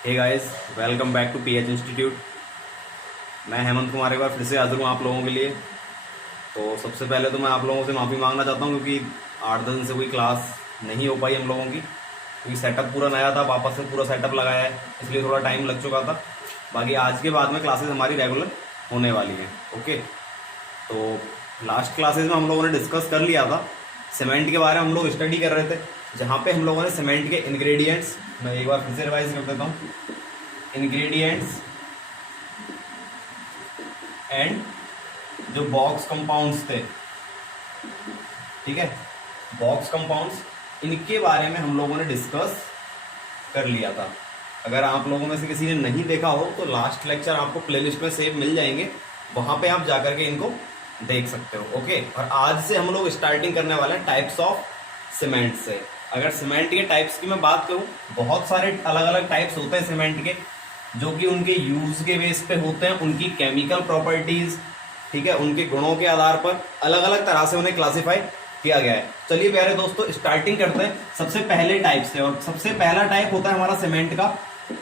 Hey guys, welcome back to PH institute. मैं हेमंत कुमार एक बार फिर से हाजिर हूँ आप लोगों के लिए। तो सबसे पहले तो मैं आप लोगों से माफ़ी मांगना चाहता हूँ क्योंकि 8 दिन से कोई क्लास नहीं हो पाई हम लोगों की, क्योंकि सेटअप पूरा नया था, वापस से पूरा सेटअप लगाया है, इसलिए थोड़ा टाइम लग चुका था। बाकी आज के बाद में क्लासेस हमारी रेगुलर होने वाली हैं। ओके, तो लास्ट क्लासेस में हम लोगों ने डिस्कस कर लिया था, सीमेंट के बारे में हम लोग स्टडी कर रहे थे, जहाँ पे हम लोगों ने सीमेंट के इंग्रेडिएंट्स, मैं एक बार फिर से रिवाइज कर देता हूँ, इंग्रेडिएंट्स एंड जो बॉक्स कंपाउंड्स थे, ठीक है, बॉक्स कंपाउंड्स, इनके बारे में हम लोगों ने डिस्कस कर लिया था। अगर आप लोगों में से किसी ने नहीं देखा हो तो लास्ट लेक्चर आपको प्लेलिस्ट में सेव मिल जाएंगे, वहां पे आप जाकर के इनको देख सकते हो। ओके, और आज से हम लोग स्टार्टिंग करने वाले हैं टाइप्स ऑफ सीमेंट से। अगर सीमेंट के टाइप्स की मैं बात करूं, बहुत सारे अलग अलग टाइप्स होते हैं सीमेंट के, जो कि उनके यूज के बेस पे होते हैं, उनकी केमिकल प्रॉपर्टीज, ठीक है, उनके गुणों के आधार पर अलग अलग तरह से उन्हें क्लासिफाई किया गया है। चलिए प्यारे दोस्तों, स्टार्टिंग करते हैं सबसे पहले टाइप से। और सबसे पहला टाइप होता है हमारा सीमेंट का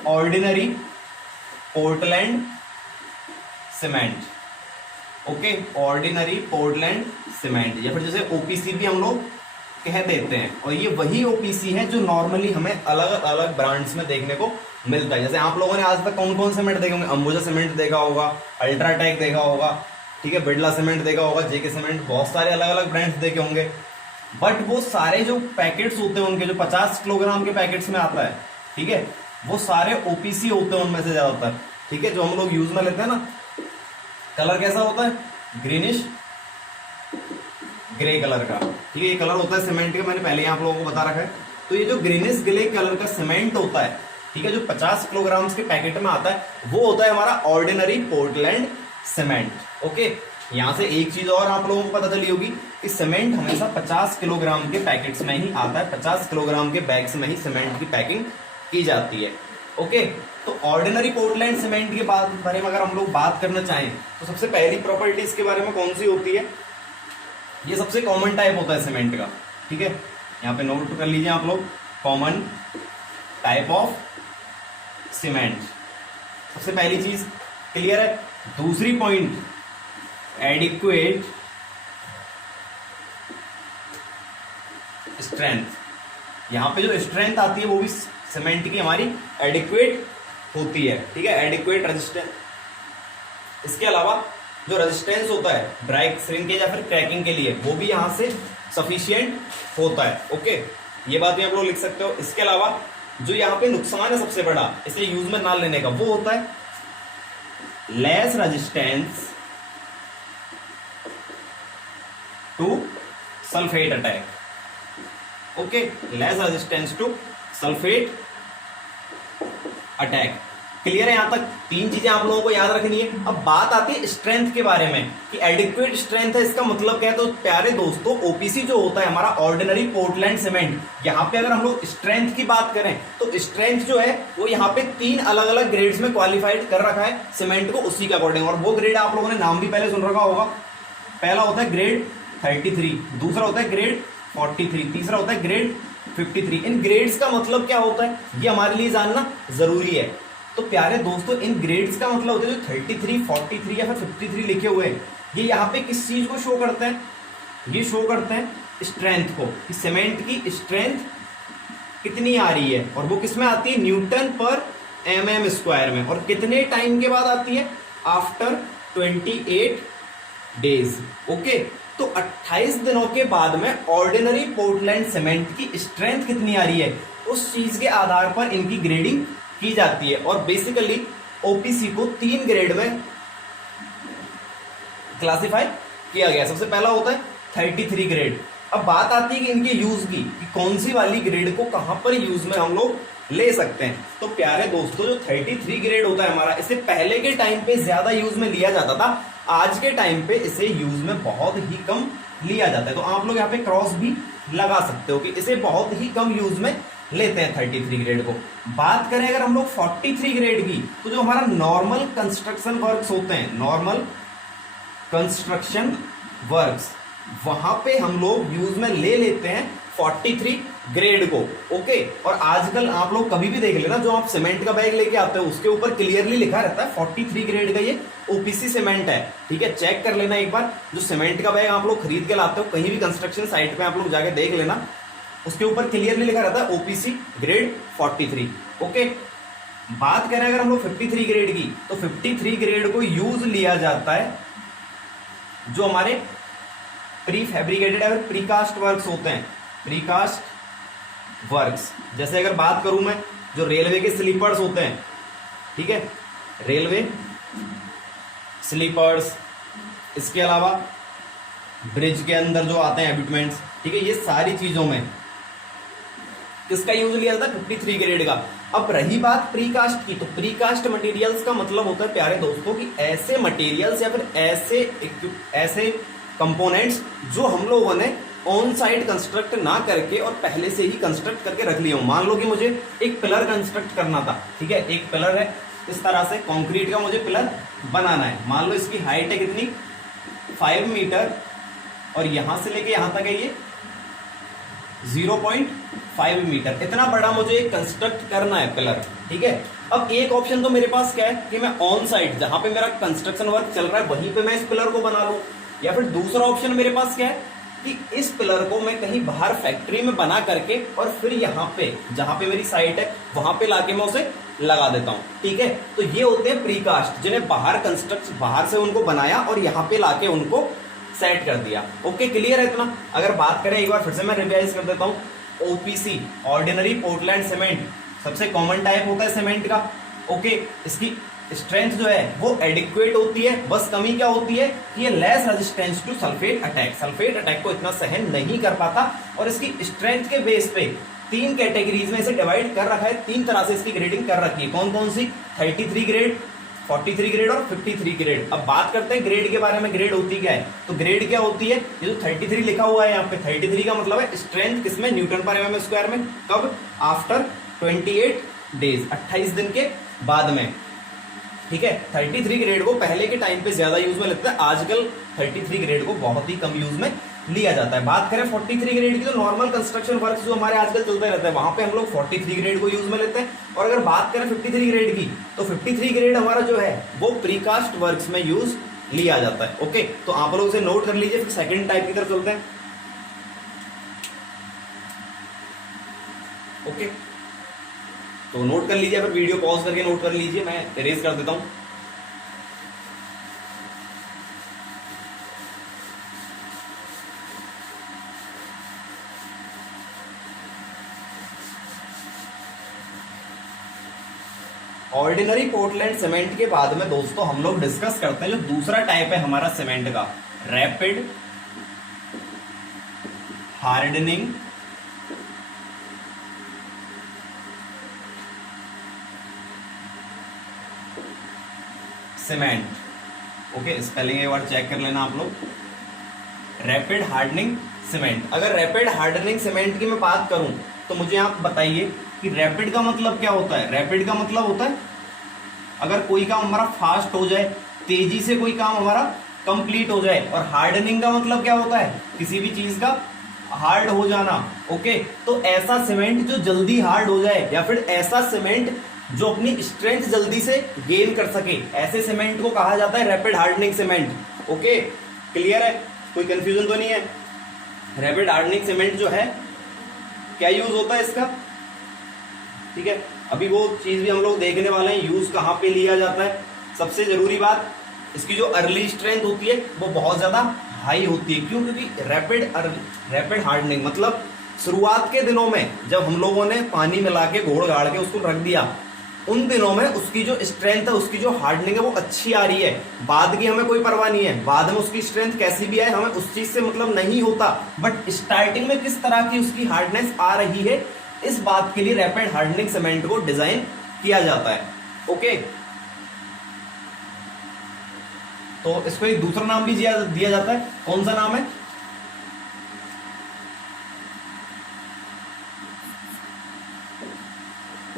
ordinary Portland cement. Okay, ordinary Portland cement, या फिर जैसे ओपीसी भी हम लोग कह देते हैं। और ये वही ओपीसी है जो नॉर्मली हमें अलग अलग ब्रांड्स में देखने को मिलता है। जैसे आप लोगों ने आज तक कौन कौन सीमेंट देखे होंगे? अंबुजा सीमेंट देखा होगा, अल्ट्राटेक देखा होगा, ठीक है, बिरला सीमेंट देखा होगा, जेके सीमेंट, बहुत सारे अलग अलग ब्रांड्स देखे होंगे। बट वो सारे जो पैकेट्स होते हैं उनके, जो 50 किलोग्राम के पैकेट्स में आता है, ठीक है, वो सारे ओपीसी होते हैं उनमें से ज्यादातर, ठीक है, जो हम लोग यूज में लेते हैं ना। कलर कैसा होता है? ग्रीनिश ग्रे कलर का, ठीक है, ये कलर होता है सीमेंट का, मैंने पहले ही आप लोगों को बता रखा है। तो ये जो ग्रीनिश ग्रे कलर का सीमेंट होता है, ठीक है, जो 50 किलोग्राम के पैकेट में आता है, वो होता है हमारा ऑर्डिनरी पोर्टलैंड सीमेंट। ओके, यहां से एक चीज और आप लोगों को पता चली होगी कि सीमेंट हमेशा 50 किलोग्राम के पैकेट्स में ही आता है, 50 किलोग्राम के बैग्स में ही सीमेंट की पैकिंग की जाती है। ओके, तो ऑर्डिनरी पोर्टलैंड सीमेंट के बारे में अगर हम लोग बात करना चाहें तो सबसे पहली प्रॉपर्टी इसके बारे में कौन सी होती है? ये सबसे कॉमन टाइप होता है सीमेंट का, ठीक है, यहाँ पे नोट कर लीजिए आप लोग, कॉमन टाइप ऑफ सीमेंट। सबसे पहली चीज क्लियर है। दूसरी पॉइंट, एडिक्वेट स्ट्रेंथ। यहां पे जो स्ट्रेंथ आती है वो भी सीमेंट की हमारी एडिक्वेट होती है, ठीक है, एडिक्वेट रेजिस्टेंस। इसके अलावा जो रेजिस्टेंस होता है ड्राई श्रिंकेज या फिर क्रैकिंग के लिए, वो भी यहां से सफिशिएंट होता है। ओके, ये बात भी आप लोग लिख सकते हो। इसके अलावा जो यहाँ पे नुकसान है सबसे बड़ा इसे यूज में ना लेने का, वो होता है less resistance to sulphate attack. Okay, less resistance to sulphate attack. Clear है? यहां तक तीन चीजें आप लोगों को याद रखनी है। अब बात आती है स्ट्रेंथ के बारे में कि एडिक्वेट स्ट्रेंथ है, इसका मतलब क्या है? तो प्यारे दोस्तों, ओपीसी जो होता है हमारा ऑर्डिनरी पोर्टलैंड सीमेंट, यहां पे अगर हम लोग स्ट्रेंथ की बात करें तो स्ट्रेंथ जो है वो यहाँ पे 3 अलग अलग ग्रेड्स में क्वालिफाइड कर रखा है सीमेंट को, उसी के अकॉर्डिंग। और वो ग्रेड आप लोगों ने नाम भी पहले सुन रखा होगा। पहला होता है ग्रेड 33, दूसरा होता है ग्रेड 43, तीसरा होता है ग्रेड 53। इन ग्रेड्स का मतलब क्या होता है ये हमारे लिए जानना जरूरी है। तो प्यारे दोस्तों, इन ग्रेड्स का मतलब होता है जो 33, 43 या फिर 53 लिखे हुए हैं, ये यहाँ पे किस चीज को शो करते हैं? ये शो करते हैं स्ट्रेंथ को, कि सीमेंट की स्ट्रेंथ कितनी आ रही है, और वो किस में आती है? न्यूटन पर mm स्क्वायर में। और कितने टाइम के बाद आती है? After 28 days. ओके, तो 28 दिनों के बाद में ऑर्डिनरी पोर्टलैंड सीमेंट की स्ट्रेंथ कितनी आ रही है, उस चीज के आधार पर इनकी ग्रेडिंग की जाती है। और बेसिकली ओपीसी को 3 ग्रेड में क्लासिफाई किया गया। सबसे पहला होता है 33 ग्रेड। अब बात आती है कि इनके यूज की, कि कौन सी वाली ग्रेड को कहां पर यूज में हम लोग ले सकते हैं। तो प्यारे दोस्तों, जो 33 ग्रेड होता है हमारा, इसे पहले के टाइम पे ज्यादा यूज में लिया जाता था, आज के टाइम पे इसे यूज में बहुत ही कम लिया जाता है। तो आप लोग यहाँ पे क्रॉस भी लगा सकते हो कि इसे बहुत ही कम यूज में लेते हैं 33 ग्रेड को। बात करें अगर हम लोग 43 ग्रेड की, तो जो हमारा नॉर्मल कंस्ट्रक्शन वर्क्स होते हैं, नॉर्मल कंस्ट्रक्शन वर्क्स, वहां पे हम लोग यूज में ले लेते हैं 43 ग्रेड को। ओके, और आजकल आप लोग कभी भी देख लेना, जो आप सीमेंट का बैग लेके आते हो उसके ऊपर क्लियरली लिखा रहता है 43 ग्रेड का ये ओपीसी सीमेंट है। ठीक है, चेक कर लेना एक बार, जो सीमेंट का बैग आप लोग खरीद के लाते हो कहीं भी कंस्ट्रक्शन साइट पे आप लोग जाके देख लेना, उसके ऊपर क्लियरली लिखा रहता है ओपीसी ग्रेड 43। ओके, बात करें अगर हम लोग 53 ग्रेड की, तो 53 ग्रेड को यूज लिया जाता है जो हमारे प्री फैब्रिकेटेड या प्रीकास्ट वर्क्स होते हैं, प्रीकास्ट वर्क्स। जैसे अगर बात करूं मैं, जो रेलवे के स्लीपर्स होते हैं, ठीक है, रेलवे स्लीपर्स, इसके अलावा ब्रिज के अंदर जो आते हैं एबिटमेंट्स, ठीक है, ये सारी चीजों में किसका यूज लिया जाता है 53 ग्रेड का। अब रही बात प्रीकास्ट की, तो प्रीकास्ट मटेरियल्स का मतलब होता है प्यारे दोस्तों कि ऐसे मटेरियल्स या फिर ऐसे कंपोनेंट्स जो हम लोगों ने ऑन साइट कंस्ट्रक्ट ना करके और पहले से ही कंस्ट्रक्ट करके रख लिया हूं। मान लो कि मुझे एक पिलर कंस्ट्रक्ट करना था, ठीक है, एक पिलर है इस तरह से कंक्रीट का मुझे पिलर बनाना है। मान लो इसकी हाइट है कितनी 5 मीटर और यहां से लेके यहां तक है ये 0.5 मीटर, इतना बड़ा मुझे एक कंस्ट्रक्ट करना है पिलर। ठीक है, अब एक ऑप्शन तो मेरे पास क्या है कि मैं ऑन साइट जहां पे मेरा कंस्ट्रक्शन वर्क चल रहा है वहीं पे मैं इस पिलर को बना लूं, या फिर दूसरा ऑप्शन मेरे पास क्या है कि इस पिलर को मैं कहीं बाहर फैक्ट्री में बना करके और फिर यहाँ पे जहां पे मेरी साइट है वहां पे लाके मैं उसे लगा देता हूं। ठीक है, तो ये होते हैं प्रीकास्ट, जिन्हें बाहर से उनको बनाया और यहाँ पे लाके उनको सेट कर दिया। ओके, क्लियर है इतना। अगर बात करें एक बार फिर से मैं रिवाइज कर देता हूं, ओपीसी ऑर्डिनरी पोर्टलैंड सीमेंट सबसे कॉमन टाइप होता है सीमेंट का। ओके, इसकी स्ट्रेंथ जो है वो एडिक्वेट होती है, बस कमी क्या होती है कि ये less resistance to sulphate attack, sulphate attack को इतना सहन नहीं कर पाता। और इसकी स्ट्रेंथ के बेस पे 3 कैटेगरीज में इसे डिवाइड कर रखा है, 3 तरह से इसकी ग्रेडिंग कर रखी है। कौन कौन सी? 33 ग्रेड, 43 ग्रेड और 53 ग्रेड। अब बात करते हैं ग्रेड के बारे में, ग्रेड होती क्या है। तो ग्रेड क्या होती है, ये जो 33 लिखा हुआ है यहाँ पे, 33 का मतलब है स्ट्रेंथ किसमें, न्यूटन पर एमएम स्क्वायर में। कब? आफ्टर 28 डेज, 28 दिन के बाद में। ठीक है, 33 ग्रेड को पहले के टाइम पे ज्यादा यूज में लेते हैं, आजकल 33 ग्रेड को बहुत ही कम यूज में लिया जाता है। बात करें 43 ग्रेड की, तो नॉर्मल कंस्ट्रक्शन वर्क जो हमारे आजकल चलते रहते हैं वहां पे हम लोग 43 ग्रेड को यूज में लेते हैं। और अगर बात करें 53 ग्रेड की, तो 53 ग्रेड हमारा जो है वो प्रीकास्ट वर्क्स में यूज लिया जाता है। ओके, तो आप लोग इसे नोट कर लीजिए, फिर सेकेंड टाइप की तरफ चलते हैं। ओके, तो नोट कर लीजिए, फिर वीडियो पॉज करके नोट कर लीजिए, मैं इरेज कर देता हूं। ऑर्डिनरी पोर्टलैंड सीमेंट के बाद में दोस्तों हम लोग डिस्कस करते हैं जो दूसरा टाइप है हमारा सीमेंट का, rapid hardening cement. Okay, spelling एक बार चेक कर लेना आप लोग, रैपिड हार्डनिंग सीमेंट। अगर रैपिड हार्डनिंग सीमेंट की मैं बात करूं तो मुझे आप बताइए कि रैपिड का मतलब क्या होता है। रैपिड का मतलब होता है अगर कोई काम हमारा फास्ट हो जाए, तेजी से कोई काम हमारा कंप्लीट हो जाए। और हार्डनिंग का मतलब क्या होता है, किसी भी चीज का हार्ड हो जाना। ओके, तो ऐसा सीमेंट जो जल्दी हार्ड हो जाए, या फिर ऐसा सीमेंट जो अपनी स्ट्रेंथ जल्दी से गेन कर सके, ऐसे सीमेंट को कहा जाता है rapid hardening cement. Okay, clear है, कोई कंफ्यूजन तो नहीं है। रैपिड हार्डनिंग सीमेंट जो है क्या यूज होता है इसका, ठीक है, अभी वो चीज भी हम लोग देखने वाले हैं यूज कहां पे लिया जाता है। सबसे जरूरी बात, इसकी जो अर्ली स्ट्रेंथ होती है वो बहुत ज्यादा हाई होती है। क्यों? क्योंकि रैपिड हार्डनिंग मतलब शुरुआत के दिनों में जब हम लोगों ने पानी मिला के घोड़ गाड़ के उसको रख दिया, उन दिनों में उसकी जो स्ट्रेंथ है, उसकी जो हार्डनिंग है वो अच्छी आ रही है। बाद की हमें कोई परवाह नहीं है, बाद में उसकी स्ट्रेंथ कैसी भी आए हमें उस चीज से मतलब नहीं होता। बट स्टार्टिंग में किस तरह की उसकी हार्डनेस आ रही है, इस बात के लिए रैपिड हार्डनिंग सीमेंट को डिजाइन किया जाता है। ओके, तो इसको एक दूसरा नाम भी दिया जाता है। कौन सा नाम है?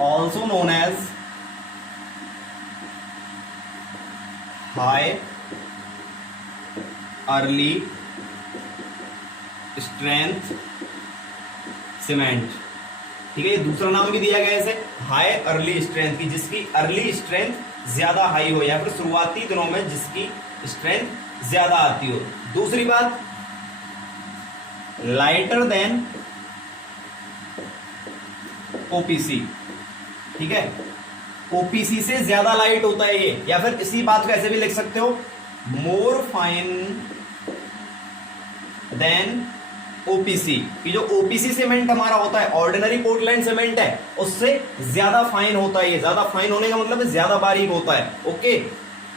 Also known as high early strength cement, ठीक है। ये दूसरा नाम भी दिया गया है इसे हाई अर्ली स्ट्रेंथ की, जिसकी अर्ली स्ट्रेंथ ज्यादा हाई हो, या फिर शुरुआती दिनों में जिसकी स्ट्रेंथ ज्यादा आती हो। दूसरी बात, लाइटर देन ओपीसी, ठीक है। ओपीसी से ज्यादा लाइट होता है ये, या फिर इसी बात को ऐसे भी लिख सकते हो, मोर फाइन देन ओपीसी, कि जो ओपीसी सीमेंट हमारा होता है, ऑर्डिनरी पोर्टलैंड सीमेंट है, उससे ज्यादा फाइन होता है ये। ज्यादा फाइन होने का मतलब है ज्यादा बारीक होता है, ओके।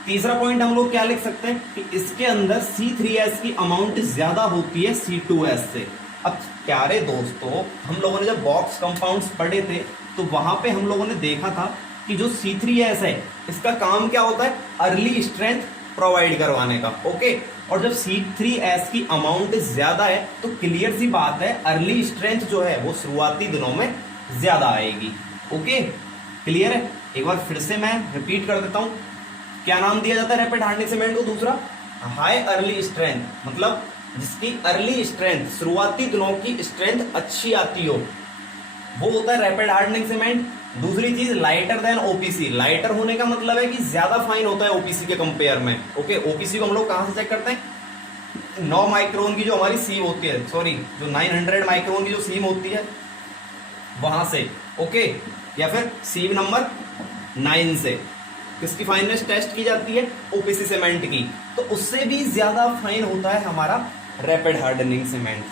तीसरा पॉइंट हम लोग क्या लिख सकते हैं कि इसके अंदर C3S की अमाउंट ज्यादा होती है C2S से। अब प्यारे दोस्तों, हम लोगों ने जब बॉक्स कंपाउंड्स पढ़े थे तो वहां पे हम लोगों ने देखा था कि जो C3S है इसका काम क्या होता है, अर्ली स्ट्रेंथ प्रोवाइड करवाने का, ओके। और जब C3S की अमाउंट ज्यादा है तो क्लियर सी बात है अर्ली स्ट्रेंथ जो है वो शुरुआती दिनों में ज्यादा आएगी, ओके। क्लियर है? एक बार फिर से मैं रिपीट कर देता हूं, क्या नाम दिया जाता है रैपिड हार्डनिंग सीमेंट को? दूसरा, हाई अर्ली स्ट्रेंथ, मतलब जिसकी अर्ली स्ट्रेंथ, शुरुआती दिनों की स्ट्रेंथ अच्छी आती हो, वो होता है रैपिड हार्डनिंग सीमेंट। दूसरी चीज, लाइटर देन ओपीसी। लाइटर होने का मतलब है कि ज्यादा फाइन होता है ओपीसी के कंपेयर में, ओके। ओपीसी को हम लोग कहां से चेक करते हैं? 9 माइक्रोन की जो हमारी सीम होती है, सॉरी जो 900 माइक्रोन की जो सीम होती है वहां से, ओके। या फिर सीम नंबर 9 से किसकी फाइननेस टेस्ट की जाती है? ओपीसी सीमेंट की। तो उससे भी ज्यादा फाइन होता है हमारा रैपिड हार्डनिंग सीमेंट।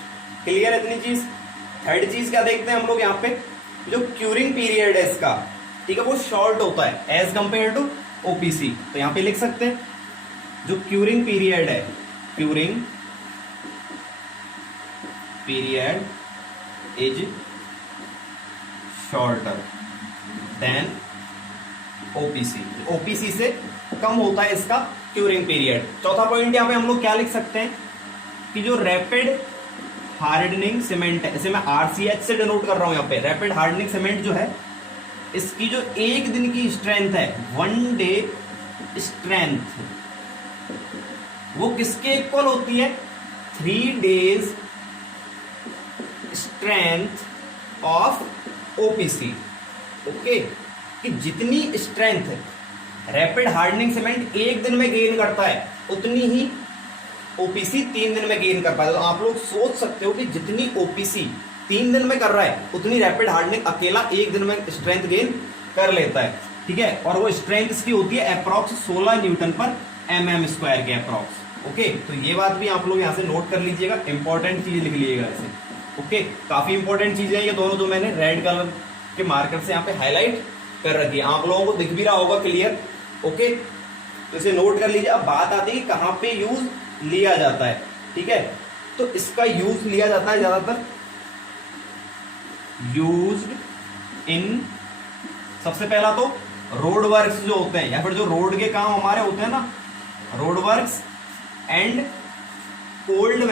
क्लियर है इतनी चीज? थर्ड चीज क्या देखते हैं हम लोग यहाँ पे, जो क्यूरिंग पीरियड है इसका, ठीक है, वो शॉर्ट होता है एज कंपेयर टू ओपीसी। तो यहां पे लिख सकते हैं जो क्यूरिंग पीरियड है, curing period is shorter than OPC. OPC से कम होता है इसका क्यूरिंग पीरियड। चौथा पॉइंट यहां पे हम लोग क्या लिख सकते हैं कि जो रैपिड हार्डनिंग सीमेंट है, इसे मैं RCH से डिनोट कर रहा हूं यहाँ पे, रैपिड हार्डनिंग सीमेंट जो है इसकी जो एक दिन की स्ट्रेंथ है, 1 डे स्ट्रेंथ, वो किसके इक्वल होती है? 3 days strength of OPC, okay. कि जितनी स्ट्रेंथ रैपिड हार्डनिंग सीमेंट एक दिन में गेन करता है उतनी ही ओपीसी 3 दिन में गेन कर पाएगा। तो आप लोग सोच सकते हो कि जितनी ओपीसी 3 दिन में कर रहा है उतनी रैपिड हार्डनिंग अकेला एक दिन में स्ट्रेंथ गेन कर लेता है, ठीक है। और वो स्ट्रेंथ इसकी होती है अप्रॉक्स 16 न्यूटन पर mm² के अप्रॉक्स, ओके। तो ये बात भी आप लोग यहाँ से नोट कर लीजिएगा, इंपॉर्टेंट चीज लिख लीजिएगा इसे, ओके। काफी इंपॉर्टेंट चीजें ये दोनों जो मैंने रेड कलर के मार्कर से यहाँ पे हाईलाइट कर रखी है, आप लोगों को दिख भी रहा होगा क्लियर, ओके। तो इसे नोट कर लीजिए। अब बात आती है कि कहां पे यूज लिया जाता है, ठीक है। तो इसका यूज लिया जाता है ज्यादातर यूज्ड इन, सबसे पहला तो रोड वर्क्स जो होते हैं, या फिर जो रोड के काम हमारे होते हैं ना, road works and cold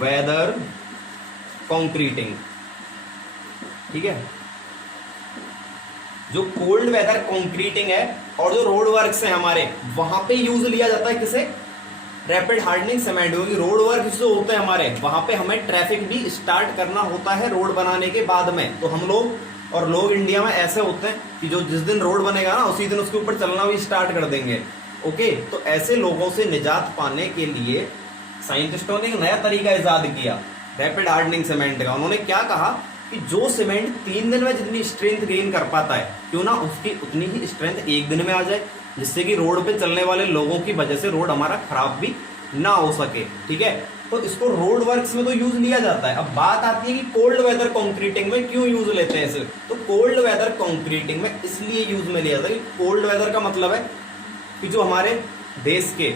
weather concreting, ठीक है। जो कोल्ड वेदर कंक्रीटिंग है और जो रोड वर्क्स है हमारे, वहां पे यूज लिया जाता है किसे? Rapid hardening cement. क्योंकि रोड वर्क जो होते हैं हमारे, वहां पे हमें ट्रैफिक भी स्टार्ट करना होता है रोड बनाने के बाद में। तो हम लोग और लोग इंडिया में ऐसे होते हैं कि जो जिस दिन रोड बनेगा ना उसी दिन उसके ऊपर चलना भी स्टार्ट कर देंगे, ओके। तो ऐसे लोगों से निजात पाने के लिए साइंटिस्टों ने एक नया तरीका इजाद किया रैपिड हार्डनिंग सीमेंट का। उन्होंने क्या कहा कि जो सीमेंट 3 दिन में जितनी स्ट्रेंथ गेन कर पाता है, क्यों ना उसकी उतनी ही स्ट्रेंथ एक दिन में आ जाए, जिससे कि रोड पे चलने वाले लोगों की वजह से रोड हमारा खराब भी ना हो सके, ठीक है। तो इसको रोड वर्क्स में तो यूज लिया जाता है। अब बात आती है कि कोल्ड वेदर कंक्रीटिंग में क्यों यूज लेते हैं इसे। तो कोल्ड वेदर कंक्रीटिंग में इसलिए यूज में लिया जाता है कि कोल्ड वेदर का मतलब है कि जो हमारे देश के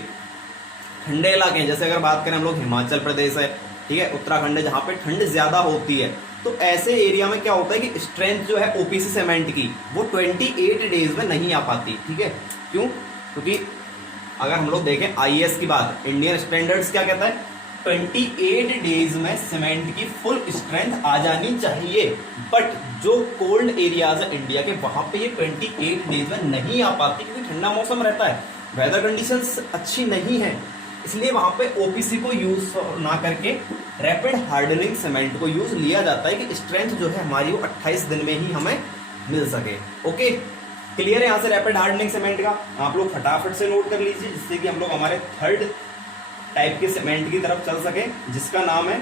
ठंडे इलाके हैं, जैसे अगर बात करें हम लोग हिमाचल प्रदेश है, ठीक है, उत्तराखंड है, जहां पे ठंड ज्यादा होती है, तो ऐसे एरिया में क्या होता है कि स्ट्रेंथ जो है ओपीसी सीमेंट की वो 28 डेज में नहीं आ पाती, ठीक है। क्यों? क्योंकि अगर हम लोग देखें आईएएस की बात, इंडियन स्टैंडर्ड्स क्या कहता है, 28 डेज में सीमेंट की फुल स्ट्रेंथ आ जानी चाहिए। बट जो कोल्ड एरियाज है इंडिया के, वहां पे ये 28 डेज में नहीं आ पाती, क्योंकि ठंडा मौसम रहता है, वेदर कंडीशंस अच्छी नहीं है। इसलिए वहां पे ओपीसी को यूज ना करके रैपिड हार्डनिंग सीमेंट को यूज लिया जाता है कि स्ट्रेंथ जो है हमारी वो 28 दिन में ही हमें मिल सके। ओके, क्लियर है यहाँ से रैपिड हार्डनिंग सीमेंट का? आप लोग फटाफट से नोट कर लीजिए जिससे कि हम लोग हमारे थर्ड टाइप के सीमेंट की तरफ चल सके, जिसका नाम है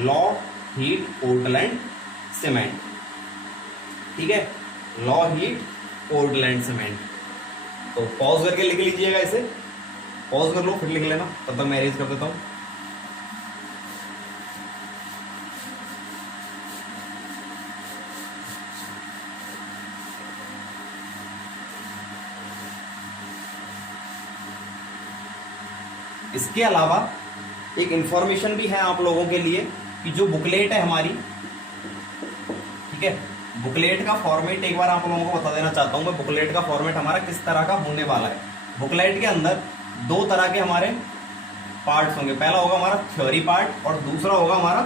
लॉ हीट पोर्टलैंड सीमेंट। ठीक है, लॉ हीट पोर्टलैंड सीमेंट। तो पॉज करके लिख लीजिएगा, इसे पॉज कर लो फिर लिख लेना, तब तक मैं अरेंज कर देता हूं। इसके अलावा एक इंफॉर्मेशन भी है आप लोगों के लिए कि जो बुकलेट है हमारी, ठीक है, बुकलेट का फॉर्मेट एक बार आप लोगों को बता देना चाहता हूं मैं। बुकलेट का फॉर्मेट हमारा किस तरह का होने वाला है। बुकलेट के अंदर दो तरह के हमारे पार्ट्स होंगे, पहला होगा हमारा थ्योरी पार्ट और दूसरा होगा हमारा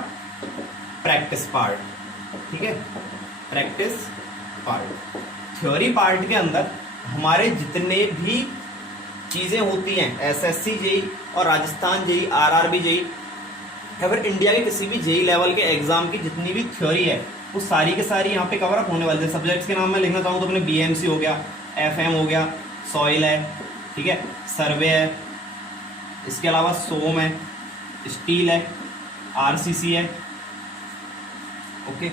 प्रैक्टिस पार्ट। ठीक है, प्रैक्टिस पार्ट। थ्योरी पार्ट के अंदर हमारे जितने भी चीजें होती हैं, एसएससी जेई और राजस्थान जेई, आरआरबी जेई या फिर इंडिया के किसी भी जेई लेवल के एग्जाम की जितनी भी थ्योरी है वो सारी के सारी यहाँ पे कवर अप होने वाले हैं। सब्जेक्ट्स के नाम मैं लिखना चाहूँ तो अपने बीएमसी हो गया, एफएम हो गया, सॉइल है, ठीक है, सर्वे है, इसके अलावा सोम है, स्टील है, आरसीसी है, ओके,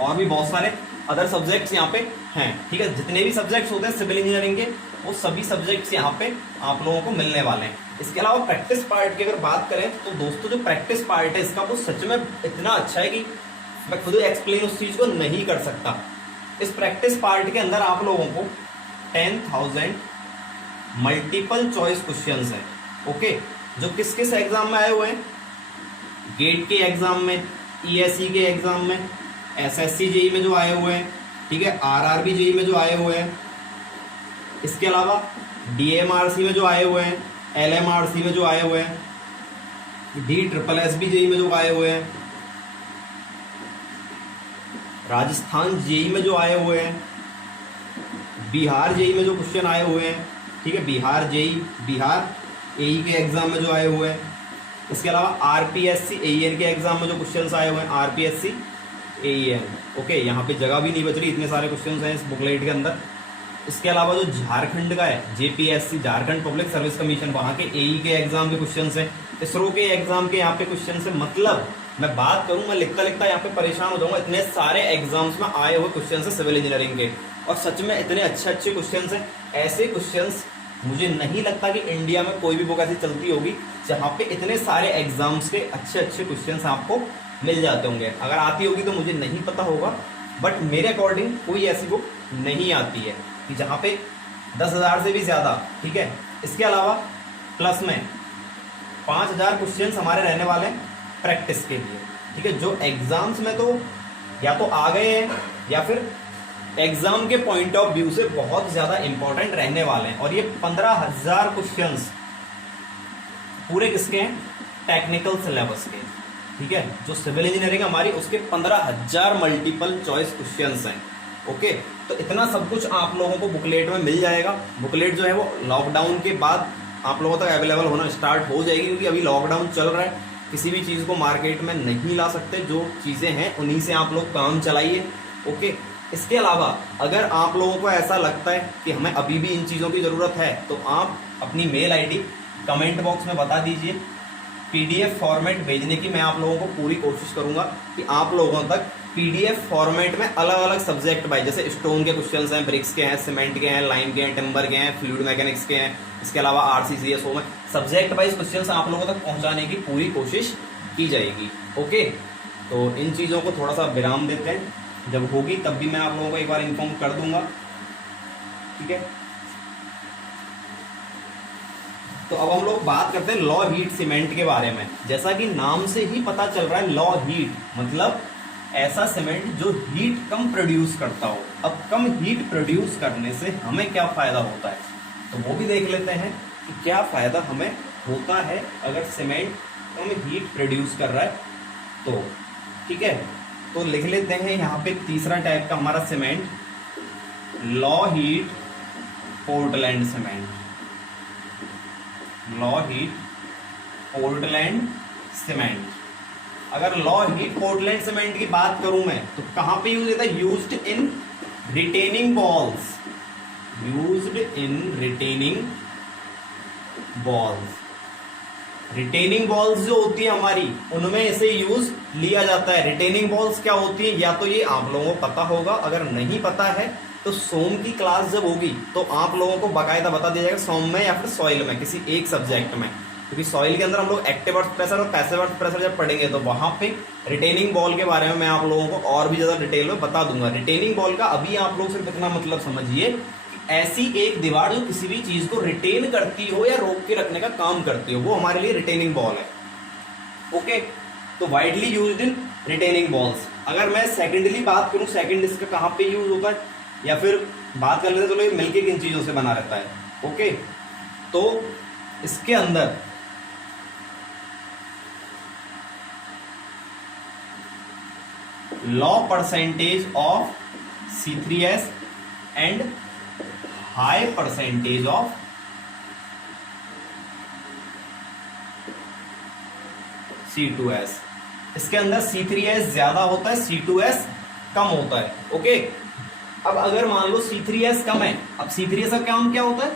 और भी बहुत सारे अदर सब्जेक्ट्स यहाँ पे हैं। ठीक है, जितने भी सब्जेक्ट्स होते हैं सिविल इंजीनियरिंग के वो सभी सब्जेक्ट्स यहाँ पे आप लोगों को मिलने वाले हैं। इसके अलावा प्रैक्टिस पार्ट की अगर बात करें तो दोस्तों जो प्रैक्टिस पार्ट है इसका वो सच में इतना अच्छा है कि मैं खुद एक्सप्लेन उस चीज को नहीं कर सकता। इस प्रैक्टिस पार्ट के अंदर आप लोगों को 10,000 मल्टीपल चॉइस क्वेश्चंस हैं, ओके, जो किस किस एग्जाम में आए हुए हैं, गेट के एग्जाम में, ईएसई के एग्जाम में, एसएससी जेई में जो आए हुए हैं, ठीक है, आरआरबी जेई में जो आए हुए हैं, इसके अलावा डीएमआरसी में जो आए हुए हैं, एलएमआरसी में जो आए हुए हैं, DSSB जेई में जो आए हुए हैं, राजस्थान जेई में जो आए हुए हैं, बिहार जेई में जो क्वेश्चन आए हुए हैं, ठीक है, बिहार जेई, बिहार एई के एग्जाम में जो आए हुए हैं, इसके अलावा आरपीएससी एईएन के एग्जाम में जो क्वेश्चंस आए हुए हैं, आरपीएससी एईएन, ओके, यहाँ पे जगह भी नहीं बच रही, इतने सारे क्वेश्चंस हैं इस बुकलेट के अंदर। इसके अलावा जो झारखंड का है, JPSC, Jharkhand public service commission, वहाँ के एई के एग्जाम के क्वेश्चंस हैं, इसरो के एग्जाम के यहाँ पे क्वेश्चंस हैं। मतलब मैं बात करूं, मैं लिखता लिखता यहाँ पे परेशान हो जाऊंगा, इतने सारे एग्जाम्स में आए हुए क्वेश्चंस हैं सिविल इंजीनियरिंग के, और सच में इतने अच्छे अच्छे क्वेश्चंस हैं। ऐसे क्वेश्चंस मुझे नहीं लगता कि इंडिया में कोई भी बुक ऐसी चलती होगी जहाँ पे इतने सारे एग्जाम्स के अच्छे अच्छे क्वेश्चंस आपको मिल जाते होंगे। अगर आती होगी तो मुझे नहीं पता होगा, बट मेरे अकॉर्डिंग कोई ऐसी बुक नहीं आती है कि जहाँ पे 10,000 से भी ज्यादा, ठीक है। इसके अलावा प्लस में 5,000 क्वेश्चंस हमारे रहने वाले हैं प्रैक्टिस के लिए, ठीक है, जो एग्जाम्स में तो या तो आ गए हैं या फिर एग्जाम के पॉइंट ऑफ व्यू से बहुत ज्यादा इंपॉर्टेंट रहने वाले हैं। और ये 15,000 क्वेश्चंस पूरे किसके हैं? टेक्निकल सिलेबस के, ठीक है, जो सिविल इंजीनियरिंग हमारी उसके 15,000 मल्टीपल चॉइस क्वेश्चंस हैं, ओके। तो इतना सब कुछ आप लोगों को बुकलेट में मिल जाएगा। बुकलेट जो है वो लॉकडाउन के बाद आप लोगों तक अवेलेबल होना स्टार्ट हो जाएगी, क्योंकि अभी लॉकडाउन चल रहा है, किसी भी चीज को मार्केट में नहीं ला सकते, जो चीजें हैं उन्हीं से आप लोग काम चलाइए, ओके। इसके अलावा अगर आप लोगों को ऐसा लगता है कि हमें अभी भी इन चीजों की जरूरत है तो आप अपनी मेल आईडी कमेंट बॉक्स में बता दीजिए। पीडीएफ फॉर्मेट भेजने की मैं आप लोगों को पूरी कोशिश करूंगा कि आप लोगों तक पीडीएफ फॉर्मेट में अलग अलग सब्जेक्ट बाय, जैसे स्टोन के क्वेश्चंस हैं, ब्रिक्स के हैं, सीमेंट के हैं, लाइम के हैं, टिम्बर के हैं, फ्लूइड मैकेनिक्स के हैं, इसके अलावा आरसीसीएस में सब्जेक्ट वाइज क्वेश्चंस आप लोगों तक पहुंचाने की पूरी कोशिश की जाएगी, ओके। तो इन चीजों को थोड़ा सा विराम देते हैं, जब होगी तब भी मैं आप लोगों को एक बार इन्फॉर्म कर दूंगा, ठीक है। तो अब हम लोग बात करते हैं लॉ हीट सीमेंट के बारे में। जैसा कि नाम से ही पता चल रहा है, लॉ हीट मतलब ऐसा सीमेंट जो हीट कम प्रोड्यूस करता हो। अब कम हीट प्रोड्यूस करने से हमें क्या फायदा होता है, तो वो भी देख लेते हैं कि क्या फायदा हमें होता है अगर सीमेंट कम हीट प्रोड्यूस कर रहा है तो, ठीक है। तो लिख लेते हैं यहाँ पे तीसरा टाइप का हमारा cement, law heat Portland cement. Law heat Portland cement. अगर लॉ हीट पोर्टलैंड सीमेंट की बात करूं मैं तो कहां पे यूज होता है? Used in retaining balls, used in retaining balls. Retaining balls जो होती है हमारी, उनमें इसे यूज लिया जाता है। रिटेनिंग बॉल्स क्या होती है, या तो ये आप लोगों को पता होगा, अगर नहीं पता है तो सोम की क्लास जब होगी तो आप लोगों को बाकायदा बता दिया जाएगा, सोम में या फिर सॉइल में, किसी एक सब्जेक्ट में। क्योंकि सॉइल के अंदर हम लोग एक्टिव अर्थ प्रेशर और पैसिव अर्थ प्रेशर जब पढ़ेंगे तो वहां पे रिटेनिंग बॉल के बारे में मैं आप लोगों को और भी ज्यादा डिटेल में बता दूंगा। रिटेनिंग बॉल का अभी आप लोग सिर्फ इतना मतलब समझिए, ऐसी एक दीवार जो किसी भी चीज को रिटेन करती हो या रोक के रखने का काम करती हो, वो हमारे लिए रिटेनिंग बॉल है। ओके, तो widely used in retaining balls. अगर मैं सेकेंडली बात करूं, सेकेंड इसका कहां पे यूज होता है, या फिर बात कर लेते हैं, चलो ये मिलके किन चीजों से बना रहता है। ओके, तो इसके अंदर law percentage of C3S and high percentage of C2S। इसके अंदर C3S ज्यादा होता है, C2S कम होता है। ओके, अब अगर मान लो C3S कम है, अब C3S का काम क्या होता है?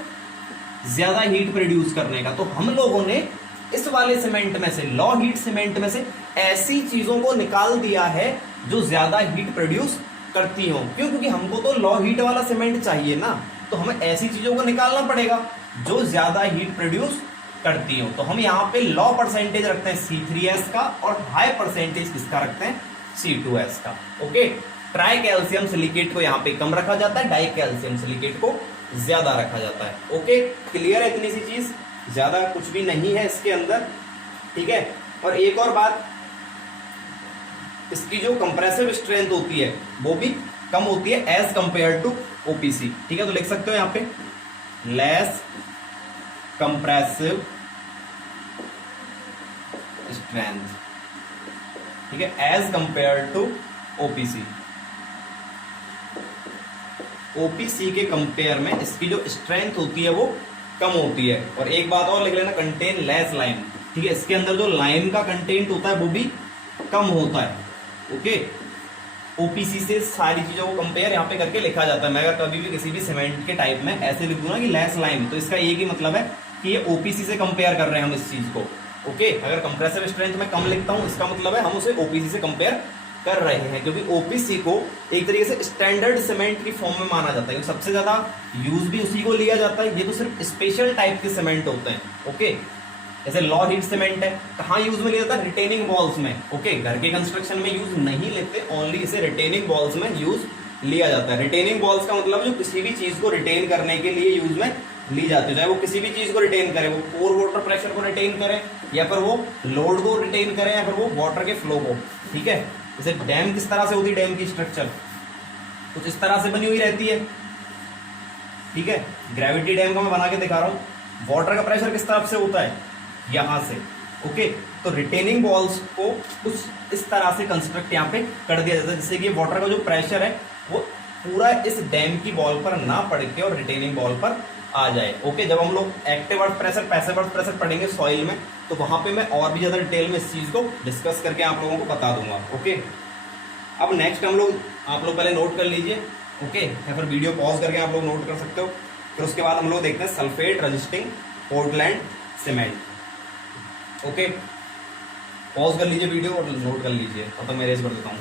ज्यादा हीट प्रोड्यूस करने का। तो हम लोगों ने इस वाले सीमेंट में से, लॉ हीट सीमेंट में से ऐसी चीजों को निकाल दिया है जो ज्यादा हीट प्रोड्यूस करती हो। क्यों? क्योंकि हमको तो लॉ हीट वाला सीमेंट चाहिए ना, तो हमें ऐसी चीजों को निकालना पड़ेगा जो ज्यादा हीट प्रोड्यूस करती हो। तो हम यहाँ पे लॉ परसेंटेज रखते हैं C3S का और हाई परसेंटेज किसका रखते हैं? C2S का। ओके, ट्राई कैल्शियम सिलिकेट को यहाँ पे कम रखा जाता है, डाई कैल्शियम सिलिकेट को ज्यादा रखा जाता है। ओके, क्लियर है? इतनी सी चीज, ज्यादा कुछ भी नहीं है इसके अंदर। ठीक है, और एक और बात, इसकी जो कंप्रेसिव स्ट्रेंथ होती है वो भी कम होती है एज कंपेयर टू OPC। ठीक है, तो लिख सकते हो यहाँ पे लेस कंप्रेसिव स्ट्रेंथ। ठीक है, as compare to OPC। OPC के कंपेयर में इसकी जो स्ट्रेंथ होती है वो कम होती है। और एक बात और लिख लेना, कंटेन लेस लाइम। ठीक है, इसके अंदर जो लाइम का कंटेंट होता है वो भी कम होता है। ओके, OPC से सारी चीजों को कंपेयर यहाँ पे करके लिखा जाता है। मैं अगर कभी भी किसी भी सीमेंट के टाइप में ऐसे लिख दूंगा कि लेस लाइम, तो इसका एक ही मतलब है कि ये OPC से कंपेयर कर रहे हैं हम इस चीज को। ओके, अगर कंप्रेसिव स्ट्रेंथ में कम लिखता हूं, इसका मतलब है हम उसे OPC से कंपेयर कर रहे हैं, क्योंकि OPC को एक तरीके से स्टैंडर्ड सीमेंट की फॉर्म में माना जाता है। सबसे ज्यादा यूज भी उसी को लिया जाता है। ये तो सिर्फ स्पेशल टाइप के सीमेंट होते हैं। ओके, जैसे लॉ हीट सीमेंट है, कहाँ यूज में लिया जाता है? रिटेनिंग बॉल्स में। ओके, घर के कंस्ट्रक्शन में यूज नहीं लेते, ओनली इसे रिटेनिंग बॉल्स में यूज लिया जाता है। रिटेनिंग बॉल्स का मतलब जो किसी भी चीज को रिटेन करने के लिए यूज में ली जाती है, चाहे वो किसी भी चीज को रिटेन करे, वो पोर वाटर प्रेशर को रिटेन करे, या फिर वो लोड को रिटेन करे, या फिर वो वाटर के फ्लो को। ठीक है, जैसे डैम किस तरह से होती है, डैम की स्ट्रक्चर कुछ इस तरह से बनी हुई रहती है। ठीक है, ग्रेविटी डैम का मैं बना के दिखा रहा हूं। वाटर का प्रेशर किस तरफ से होता है? यहां से। ओके, तो रिटेनिंग बॉल्स को कुछ इस तरह से कंस्ट्रक्ट यहाँ पे कर दिया जाता है, जिससे कि वाटर का जो प्रेशर है वो पूरा इस डैम की बॉल पर ना पड़ के और रिटेनिंग बॉल पर आ जाए। ओके, जब हम लोग active earth pressure, passive earth pressure पढ़ेंगे सॉइल में, तो वहां पे मैं और भी ज्यादा डिटेल में इस चीज को डिस्कस करके आप लोगों को बता दूंगा। ओके, अब नेक्स्ट हम लोग, आप लोग पहले नोट कर लीजिए। ओके, या फिर वीडियो पॉज करके आप लोग नोट कर सकते हो। फिर उसके बाद हम लोग देखते हैं sulphate resisting Portland cement. Okay, pause कर लीजिए वीडियो और नोट कर लीजिए, तब तक मैं रेज कर देता हूँ।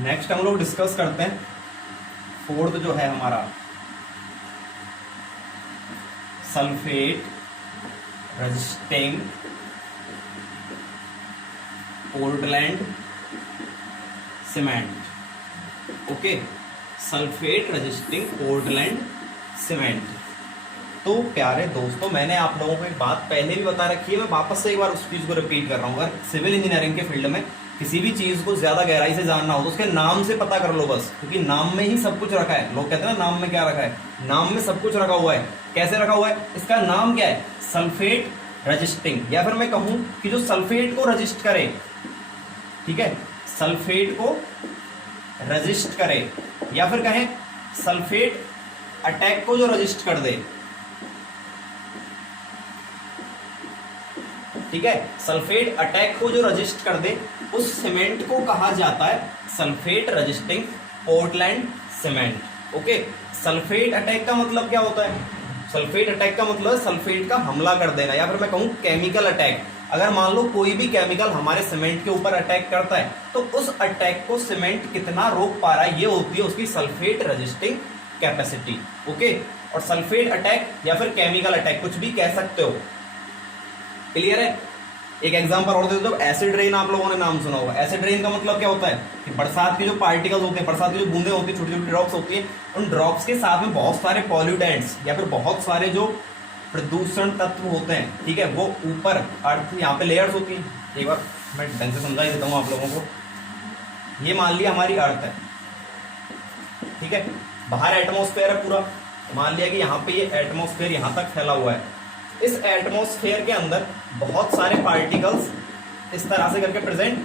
नेक्स्ट हम लोग डिस्कस करते हैं फोर्थ जो है हमारा sulphate resisting Portland cement. Okay, sulphate resisting Portland cement. तो प्यारे दोस्तों, मैंने आप लोगों को एक बात पहले भी बता रखी है, मैं वापस से एक बार उस चीज को रिपीट कर रहा हूँ। अगर सिविल इंजीनियरिंग के फील्ड में किसी भी चीज को ज्यादा गहराई से जानना हो तो उसके नाम से पता कर लो बस, क्योंकि नाम में ही सब कुछ रखा है। लोग कहते हैं ना नाम में क्या रखा है, नाम में सब कुछ रखा हुआ है। कैसे रखा हुआ है, इसका नाम क्या है, सल्फेट रजिस्टिंग, या फिर मैं कहूं कि जो सल्फेट को रजिस्ट करे, ठीक है, सल्फेट को रजिस्ट करे, या फिर कहें सल्फेट अटैक को जो रजिस्ट कर दे, ठीक है, सल्फेट अटैक को जो रजिस्ट कर दे उस सीमेंट को कहा जाता है sulphate resisting Portland cement. Okay, sulphate attack का मतलब क्या होता है, सल्फेट अटैक का मतलब सल्फेट का हमला कर देना, या फिर मैं कहूं केमिकल अटैक। अगर मान लो कोई भी केमिकल हमारे सीमेंट के ऊपर अटैक करता है तो उस अटैक को सीमेंट कितना रोक पा रहा है, ये होती है उसकी सल्फेट रजिस्टिंग कैपेसिटी। ओके, और सल्फेट अटैक या फिर केमिकल अटैक कुछ भी कह सकते हो। क्लियर है। एक एग्जांपल और दे दो, एसिड रेन आप लोगों ने नाम सुना होगा। एसिड रेन का मतलब क्या होता है कि बरसात के जो पार्टिकल्स होते हैं, बरसात की जो बूंदे होती है, छोटी छोटी ड्रॉप्स होती है, उन ड्रॉप्स के साथ में बहुत सारे पॉल्यूटेंट्स या फिर बहुत सारे जो प्रदूषण तत्व होते हैं, ठीक है, वो ऊपर अर्थ, यहाँ पे लेयर्स होती है। एक बार मैं ढंग से समझा ही देता हूँ आप लोगों को। ये मान लिया हमारी अर्थ है, ठीक है, बाहर एटमॉस्फेयर है पूरा, मान लिया कि यहाँ पे ये एटमॉस्फेयर यहाँ तक फैला हुआ है। इस एटमॉस्फेयर के अंदर बहुत सारे पार्टिकल्स इस तरह से करके प्रेजेंट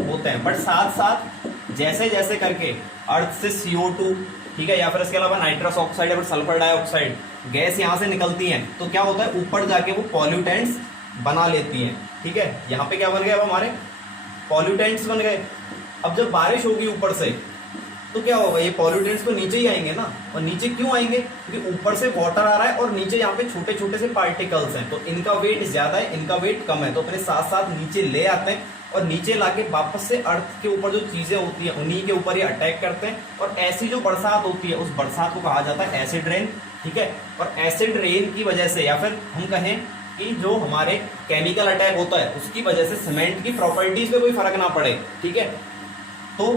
होते हैं, बट साथ साथ जैसे जैसे करके अर्थ से CO2, ठीक है, या फिर इसके अलावा नाइट्रस ऑक्साइड या फिर सल्फर डाइऑक्साइड गैस यहाँ से निकलती हैं, तो क्या होता है ऊपर जाके वो पॉल्यूटेंट्स बना लेती हैं। ठीक है, यहाँ पे क्या बन गया, अब हमारे पॉल्यूटेंट्स बन गए। अब जब बारिश होगी ऊपर से तो क्या होगा, ये पॉल्यूटेंट्स तो नीचे ही आएंगे ना। और नीचे क्यों आएंगे, क्योंकि ऊपर से वाटर आ रहा है और नीचे यहाँ पे छोटे छोटे से पार्टिकल्स हैं, तो इनका वेट ज्यादा है, इनका वेट कम है, तो अपने साथ साथ नीचे ले आते हैं और नीचे लाके वापस से अर्थ के ऊपर जो चीजें होती हैं उन्हीं के ऊपर ये अटैक करते हैं। और ऐसी जो बरसात होती है उस बरसात को कहा जाता है एसिड रेन। ठीक है, और एसिड रेन की वजह से, या फिर हम कहें कि जो हमारे केमिकल अटैक होता है उसकी वजह से सीमेंट की प्रॉपर्टीज पे कोई फर्क ना पड़े। ठीक है, तो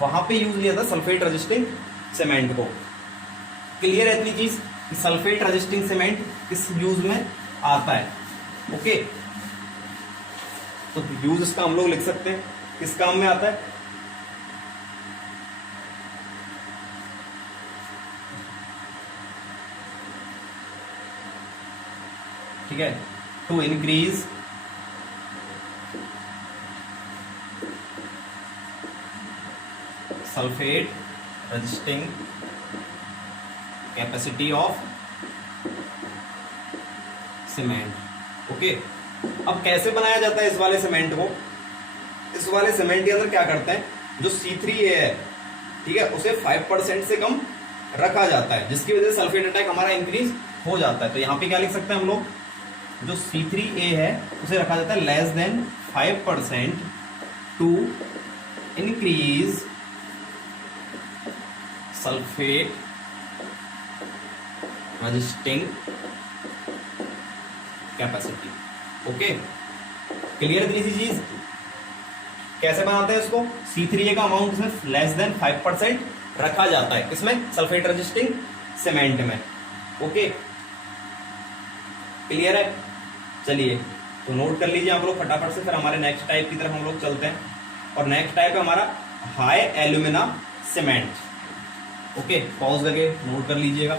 वहां पे यूज लिया था सल्फेट रजिस्टिंग सीमेंट को। क्लियर है इतनी चीज, सल्फेट रजिस्टिंग सीमेंट किस यूज में आता है। ओके, तो यूज इसका हम लोग लिख सकते हैं, किस काम में आता है, ठीक है, to increase sulphate resisting capacity of cement. Okay, अब कैसे बनाया जाता है इस वाले सीमेंट को, इस वाले सीमेंट के अंदर क्या करते हैं, जो C3A है, ठीक है, उसे 5% से कम रखा जाता है, जिसकी वजह से सल्फेट अटैक हमारा इंक्रीज हो जाता है। तो यहां पे क्या लिख सकते हैं हम लोग, जो C3A है उसे रखा जाता है less than 5% to increase sulphate resisting capacity. Okay, clear इतनी सी चीज। कैसे बनाते हैं इसको, C3A का अमाउंट इसमें लेस देन 5% रखा जाता है, इसमें सल्फेट रजिस्टिंग सीमेंट में। ओके, क्लियर है। चलिए तो नोट कर लीजिए आप लोग फटाफट से, फिर हमारे नेक्स्ट टाइप की तरफ हम लोग चलते हैं। और नेक्स्ट टाइप है हमारा high alumina cement. Okay, pause करके नोट कर लीजिएगा।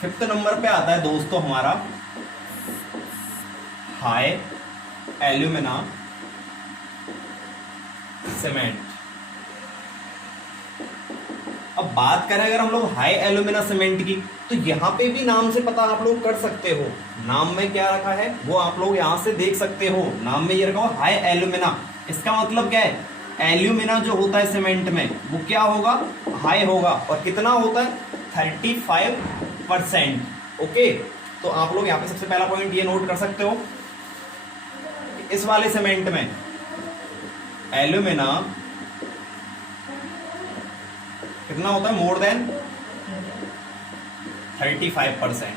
फिफ्थ नंबर पे आता है दोस्तों हमारा हाई एल्यूमिना सीमेंट। अब बात करें अगर हम लोग हाई एल्यूमिना सीमेंट की, तो यहां पे भी नाम से पता आप लोग कर सकते हो, नाम में क्या रखा है वो आप लोग यहां से देख सकते हो। नाम में ये रखा हो हाई एल्यूमिना, इसका मतलब क्या है, एल्यूमिना जो होता है सीमेंट में वो क्या होगा, हाई होगा। और कितना होता है, 35%। ओके, तो आप लोग यहां पे सबसे पहला पॉइंट ये नोट कर सकते हो, इस वाले सीमेंट में एल्यूमिना कितना होता है, मोर देन 35%।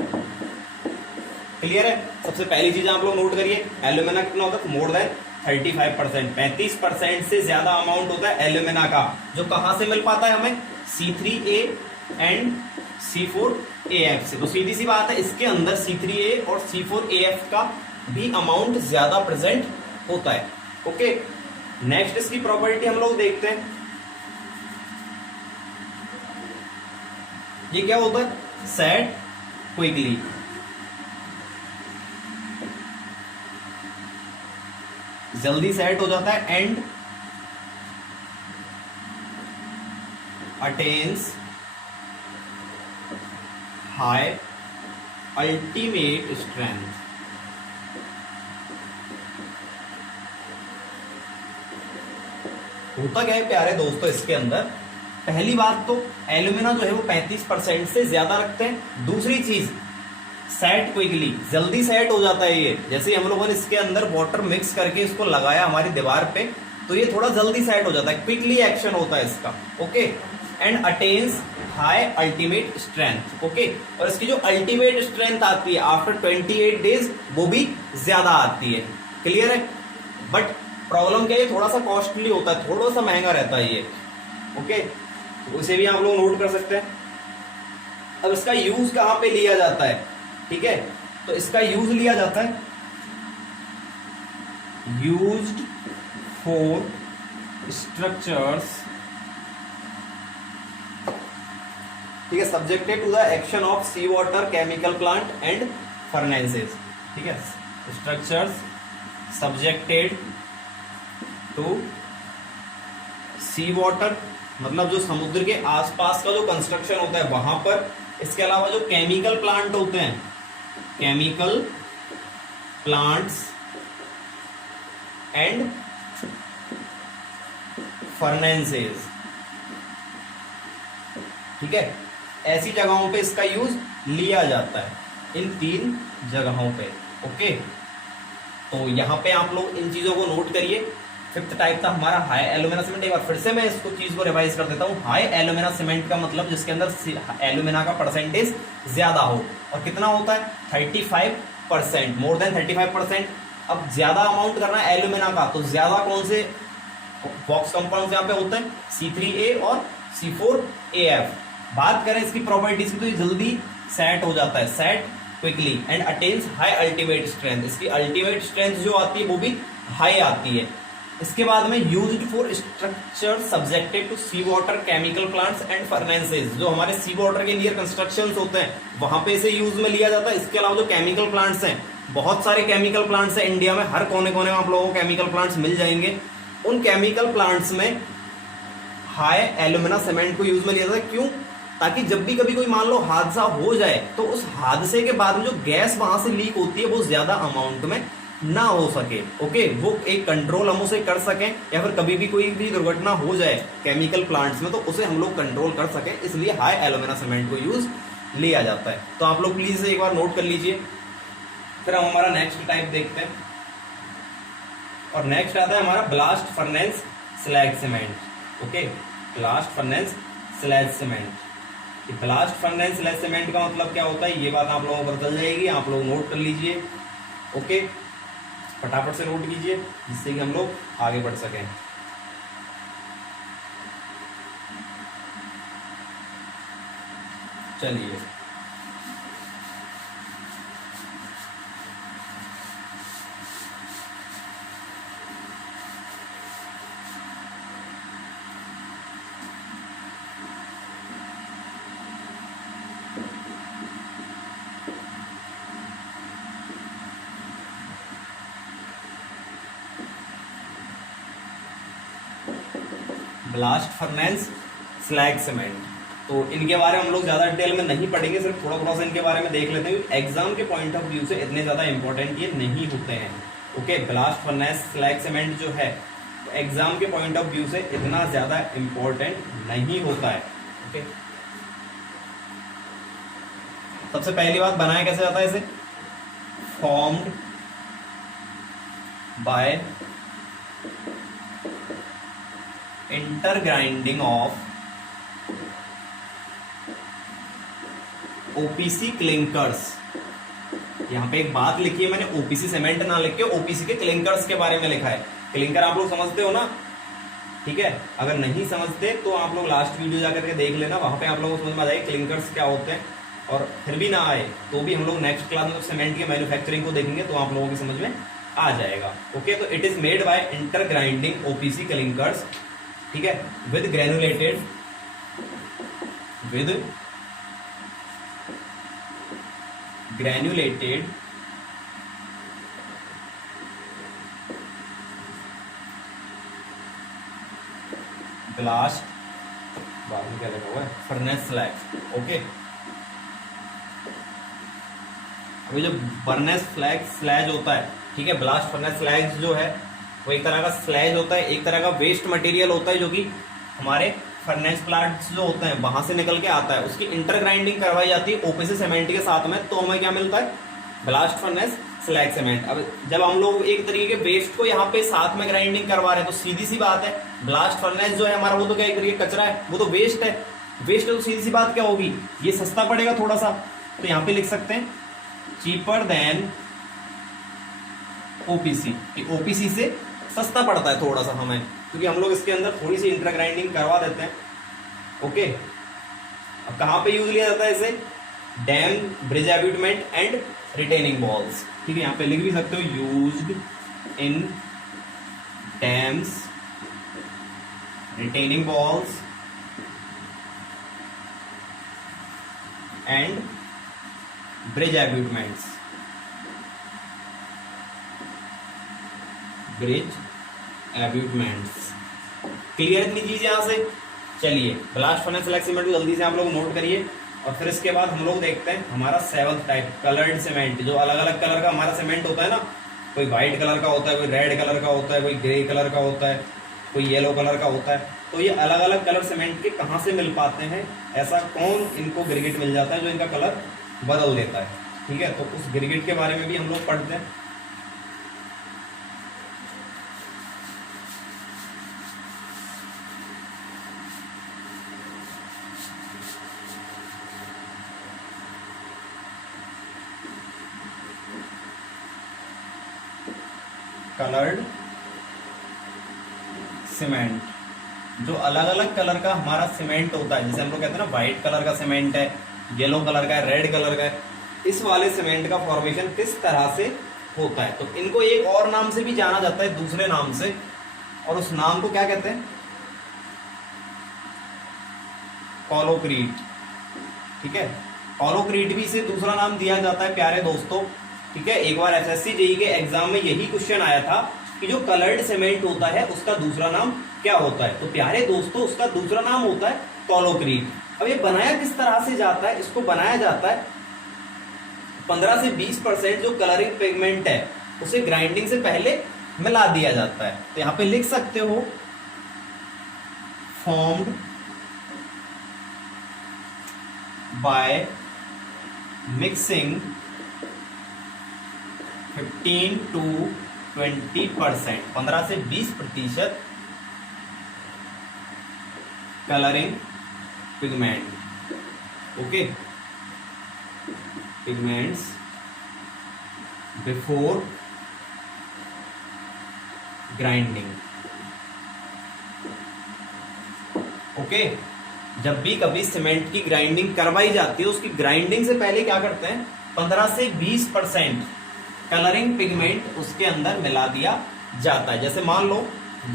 क्लियर है। सबसे पहली चीज आप लोग नोट करिए, एल्यूमिना कितना होता है, मोर देन 35%। 35% से ज्यादा अमाउंट होता है एल्यूमिना का, जो कहां से मिल पाता है हमें, C3A एंड C4AF से। तो सीधी सी बात है, इसके अंदर C3A और C4AF का भी अमाउंट ज्यादा प्रेजेंट होता है। ओके, नेक्स्ट इसकी प्रॉपर्टी हम लोग देखते हैं। ये क्या होता है? Set quickly. जल्दी सेट हो जाता है and attains high ultimate strength. होता क्या है प्यारे दोस्तों, इसके अंदर पहली बात तो एल्यूमिना जो है वो 35% से ज्यादा रखते हैं। दूसरी चीज, सेट क्विकली, जल्दी सेट हो जाता है ये। जैसे हम लोगों ने इसके अंदर वाटर मिक्स करके इसको लगाया हमारी दीवार पे, तो ये थोड़ा जल्दी सेट हो जाता है, क्विकली एक्शन होता है इसका। Okay, and attains high ultimate strength. Okay, और इसकी जो अल्टीमेट स्ट्रेंथ आती है आफ्टर 28 डेज वो भी ज्यादा आती है। क्लियर है? बट प्रॉब्लम क्या है, थोड़ा सा कॉस्टली होता है, थोड़ा सा महंगा रहता है ये। ओके, तो उसे भी आप लोग नोट कर सकते हैं। अब इसका यूज कहां पे लिया जाता है? ठीक है, तो इसका यूज लिया जाता है यूज्ड फॉर स्ट्रक्चर्स, ठीक है, subjected to the action of sea water, chemical plant and furnaces. ठीक है, structures subjected to sea water, मतलब जो समुद्र के आसपास का जो कंस्ट्रक्शन होता है वहां पर। इसके अलावा जो केमिकल प्लांट होते हैं, केमिकल प्लांट्स एंड फर्नेसेस। ठीक है, ऐसी जगहों पे इसका यूज लिया जाता है, इन 3 जगहों पे। ओके, तो यहां पे आप लोग इन चीजों को नोट करिए। 5th टाइप था हमारा हाई एल्यूमिना सीमेंट। एक बार फिर से मैं इसको चीज को रिवाइज कर देता हूँ। हाई एल्यूमिना सीमेंट का मतलब जिसके अंदर एल्यूमिना का परसेंटेज ज्यादा हो, और कितना होता है? 35%, मोर देन 35%। अब ज्यादा अमाउंट करना है एल्यूमिना का, तो ज्यादा कौन से बॉक्स कंपाउंड यहाँ पे होते हैं? C3A और C4AF। बात करें इसकी प्रॉपर्टीज की, तो ये जल्दी सेट हो जाता है, set quickly and attains high ultimate strength. इसकी अल्टीमेट स्ट्रेंथ जो आती है वो भी हाई आती है। इसके बाद में used for structure subjected to sea water, chemical plants and furnaces. जो हमारे सी वाटर के नियर कंस्ट्रक्शंस होते हैं वहां पे इसे यूज में लिया जाता है। इसके अलावा जो केमिकल प्लांट्स हैं, बहुत सारे केमिकल प्लांट्स हैं इंडिया में, हर कोने कोने में आप लोगों को केमिकल प्लांट्स मिल जाएंगे। उन केमिकल प्लांट्स में हाई एल्यूमिना सीमेंट को यूज में लिया जाता है। क्यों? ताकि जब भी कभी कोई मान लो हादसा हो जाए, तो उस हादसे के बाद में जो गैस वहां से लीक होती है वो ज्यादा अमाउंट में ना हो सके। ओके, वो एक कंट्रोल हम उसे कर सकें, या फिर कभी भी कोई भी दुर्घटना हो जाए केमिकल प्लांट्स में तो उसे हम लोग कंट्रोल कर सकें, इसलिए हाई एल्यूमिना सीमेंट को यूज लिया जाता है। तो आप लोग प्लीज एक बार नोट कर लीजिए। फिर हम हमारा नेक्स्ट टाइप देखते हैं, और नेक्स्ट आता है हमारा blast furnace slag cement. Okay, blast furnace slag cement. Blast furnace slag cement का मतलब क्या होता है, ये बात आप लोगों को पता चल जाएगी, आप लोग नोट कर लीजिए। ओके, फटाफट से नोट कीजिए जिससे कि हम लोग आगे बढ़ सकें। चलिए, ब्लास्ट फर्नेस स्लैग सीमेंट, तो इनके बारे में हम लोग ज्यादा डिटेल में नहीं पढ़ेंगे, सिर्फ थोड़ा थोड़ा सा इनके बारे में देख लेते हैं। एग्जाम के पॉइंट ऑफ व्यू से इतने ज्यादा इंपॉर्टेंट ये नहीं होते हैं। Okay, blast furnace slag cement जो है एग्जाम के पॉइंट ऑफ व्यू से इतना ज्यादा इंपॉर्टेंट नहीं होता है। ओके, सबसे पहली बात, बनाया कैसे जाता है इसे? Formed by intergrinding of OPC clinkers. यहां पे एक बात लिखी है मैंने, ओपीसी सीमेंट ना लिख के ओपीसी के क्लिंकर्स के बारे में लिखा है। क्लिंकर आप लोग समझते हो ना, ठीक है, अगर नहीं समझते तो आप लोग लास्ट वीडियो जाकर के देख लेना, वहां पे आप लोगों को समझ में आ जाएगा क्लिंकर्स क्या होते हैं। और फिर भी ना आए तो भी हम लोग नेक्स्ट क्लास में सीमेंट की मैन्युफैक्चरिंग को देखेंगे तो आप लोगों की समझ में आ जाएगा। ओके, तो it is made by inter grinding OPC clinkers, ठीक है, विद ग्रेनुलेटेड ब्लास्ट, बाद में क्या लगा हुआ है, फर्नेस स्लैग। ओके, अभी जो फर्नेस स्लैज होता है, ठीक है, ब्लास्ट फर्नेस स्लैज जो है वो एक तरह का स्लैज होता है, एक तरह का वेस्ट मटेरियल होता है जो कि हमारे फर्नेस प्लांट्स जो होते हैं वहां से निकल के आता है, उसकी इंटर ग्राइंडिंग करवाई जाती है ओपीसी सीमेंट के साथ में, तो हमें क्या मिलता है, ब्लास्ट फर्नेस स्लैग सीमेंट। अब जब हम लोग एक तरीके के वेस्ट को यहाँ पे साथ में ग्राइंडिंग करवा रहे हैं तो सीधी सी बात है, ब्लास्ट फर्नेस जो है हमारा वो तो क्या एक तरीके कचरा है, वो तो वेस्ट है, वेस्ट है, तो सीधी सी बात क्या होगी, ये सस्ता पड़ेगा थोड़ा सा, तो यहाँ पे लिख सकते हैं चीपर देन ओपीसी, ओपीसी से सस्ता पड़ता है थोड़ा सा हमें, क्योंकि हम लोग इसके अंदर थोड़ी सी इंटर ग्राइंडिंग करवा देते हैं। ओके, अब कहां पे यूज लिया जाता है इसे, dam, bridge abutment and retaining walls, ठीक है, यहां पे लिख भी सकते हो used in dams, retaining walls and bridge abutments, bridge abutments. Clear इतनी चीज यहां से। चलिए ब्लास्ट फर्नेस स्लैग सीमेंट को जल्दी से आप लोग नोट करिए, और फिर इसके बाद हम लोग देखते हैं हमारा 7th टाइप कलर्ड सीमेंट, जो अलग अलग कलर का हमारा सीमेंट होता है ना, कोई व्हाइट कलर का होता है, कोई रेड कलर का होता है, कोई ग्रे कलर का होता है, कोई येलो कलर का होता है, तो ये अलग अलग कलर सीमेंट के कहाँ से मिल पाते हैं, ऐसा कौन इनको गिरगिट मिल जाता है जो इनका कलर बदल देता है, ठीक है, तो उस गिरगिट के बारे में भी हम लोग पढ़ते हैं। कलर्ड सीमेंट, जो अलग अलग कलर का हमारा सीमेंट होता है, जैसे हम लोग कहते हैं ना व्हाइट कलर का सीमेंट है, येलो कलर का है, रेड कलर का है, इस वाले सीमेंट का फॉर्मेशन किस तरह से होता है, तो इनको एक और नाम से भी जाना जाता है, दूसरे नाम से, और उस नाम को क्या कहते हैं, कॉलोक्रीट, ठीक है, कॉलोक्रीट भी इसे दूसरा नाम दिया जाता है प्यारे दोस्तों, ठीक है। एक बार एसएससी जेईई के एग्जाम में यही क्वेश्चन आया था कि जो कलर्ड सीमेंट होता है उसका दूसरा नाम क्या होता है, तो प्यारे दोस्तों उसका दूसरा नाम होता है कॉलोक्रीट। अब ये बनाया किस तरह से जाता है, इसको बनाया जाता है 15 से 20% जो कलरिंग पिगमेंट है उसे ग्राइंडिंग से पहले मिला दिया जाता है, तो यहां पे लिख सकते हो फॉर्म्ड बाय मिक्सिंग 15 to 20%, 15 से 20% colouring pigment, okay, pigments before grinding. Okay, जब भी कभी सीमेंट की ग्राइंडिंग करवाई जाती है उसकी ग्राइंडिंग से पहले क्या करते हैं, 15 से 20% कलरिंग पिगमेंट उसके अंदर मिला दिया जाता है। जैसे मान लो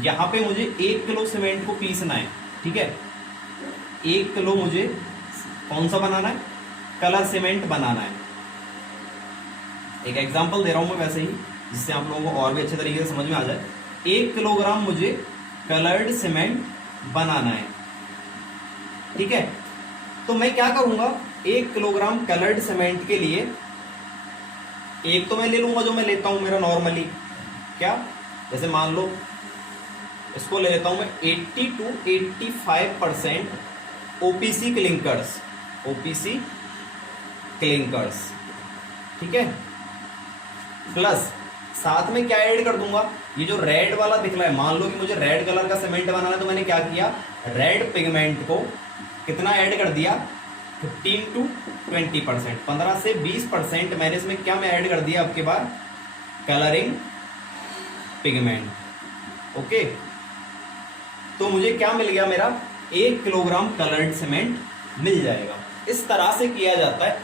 यहां पे मुझे 1 किलो सीमेंट को पीसना है, ठीक है, 1 किलो मुझे कौन सा बनाना है, कलर सीमेंट बनाना है। एक एग्जांपल दे रहा हूं मैं वैसे ही, जिससे आप लोगों को और भी अच्छे तरीके से समझ में आ जाए। 1 किलोग्राम मुझे कलर्ड सीमेंट बनाना है, ठीक है, तो मैं क्या करूंगा, 1 किलोग्राम कलर्ड सीमेंट के लिए एक तो मैं ले लूंगा जो मैं लेता हूं मेरा नॉर्मली, क्या, जैसे मान लो इसको ले लेता हूं मैं 80 to 85% OPC clinkers, OPC clinkers, ठीक है, प्लस साथ में क्या ऐड कर दूंगा, ये जो रेड वाला दिख रहा है, मान लो कि मुझे रेड कलर का सीमेंट बनाना है, तो मैंने क्या किया, रेड पिगमेंट को कितना ऐड कर दिया, 15 to 20%, 15 से 20% मैंने इसमें क्या मैं ऐड कर दिया आपके बाद, कलरिंग पिगमेंट, ओके। तो मुझे क्या मिल गया, मेरा 1 किलोग्राम कलर्ड सीमेंट मिल जाएगा। इस तरह से किया जाता है,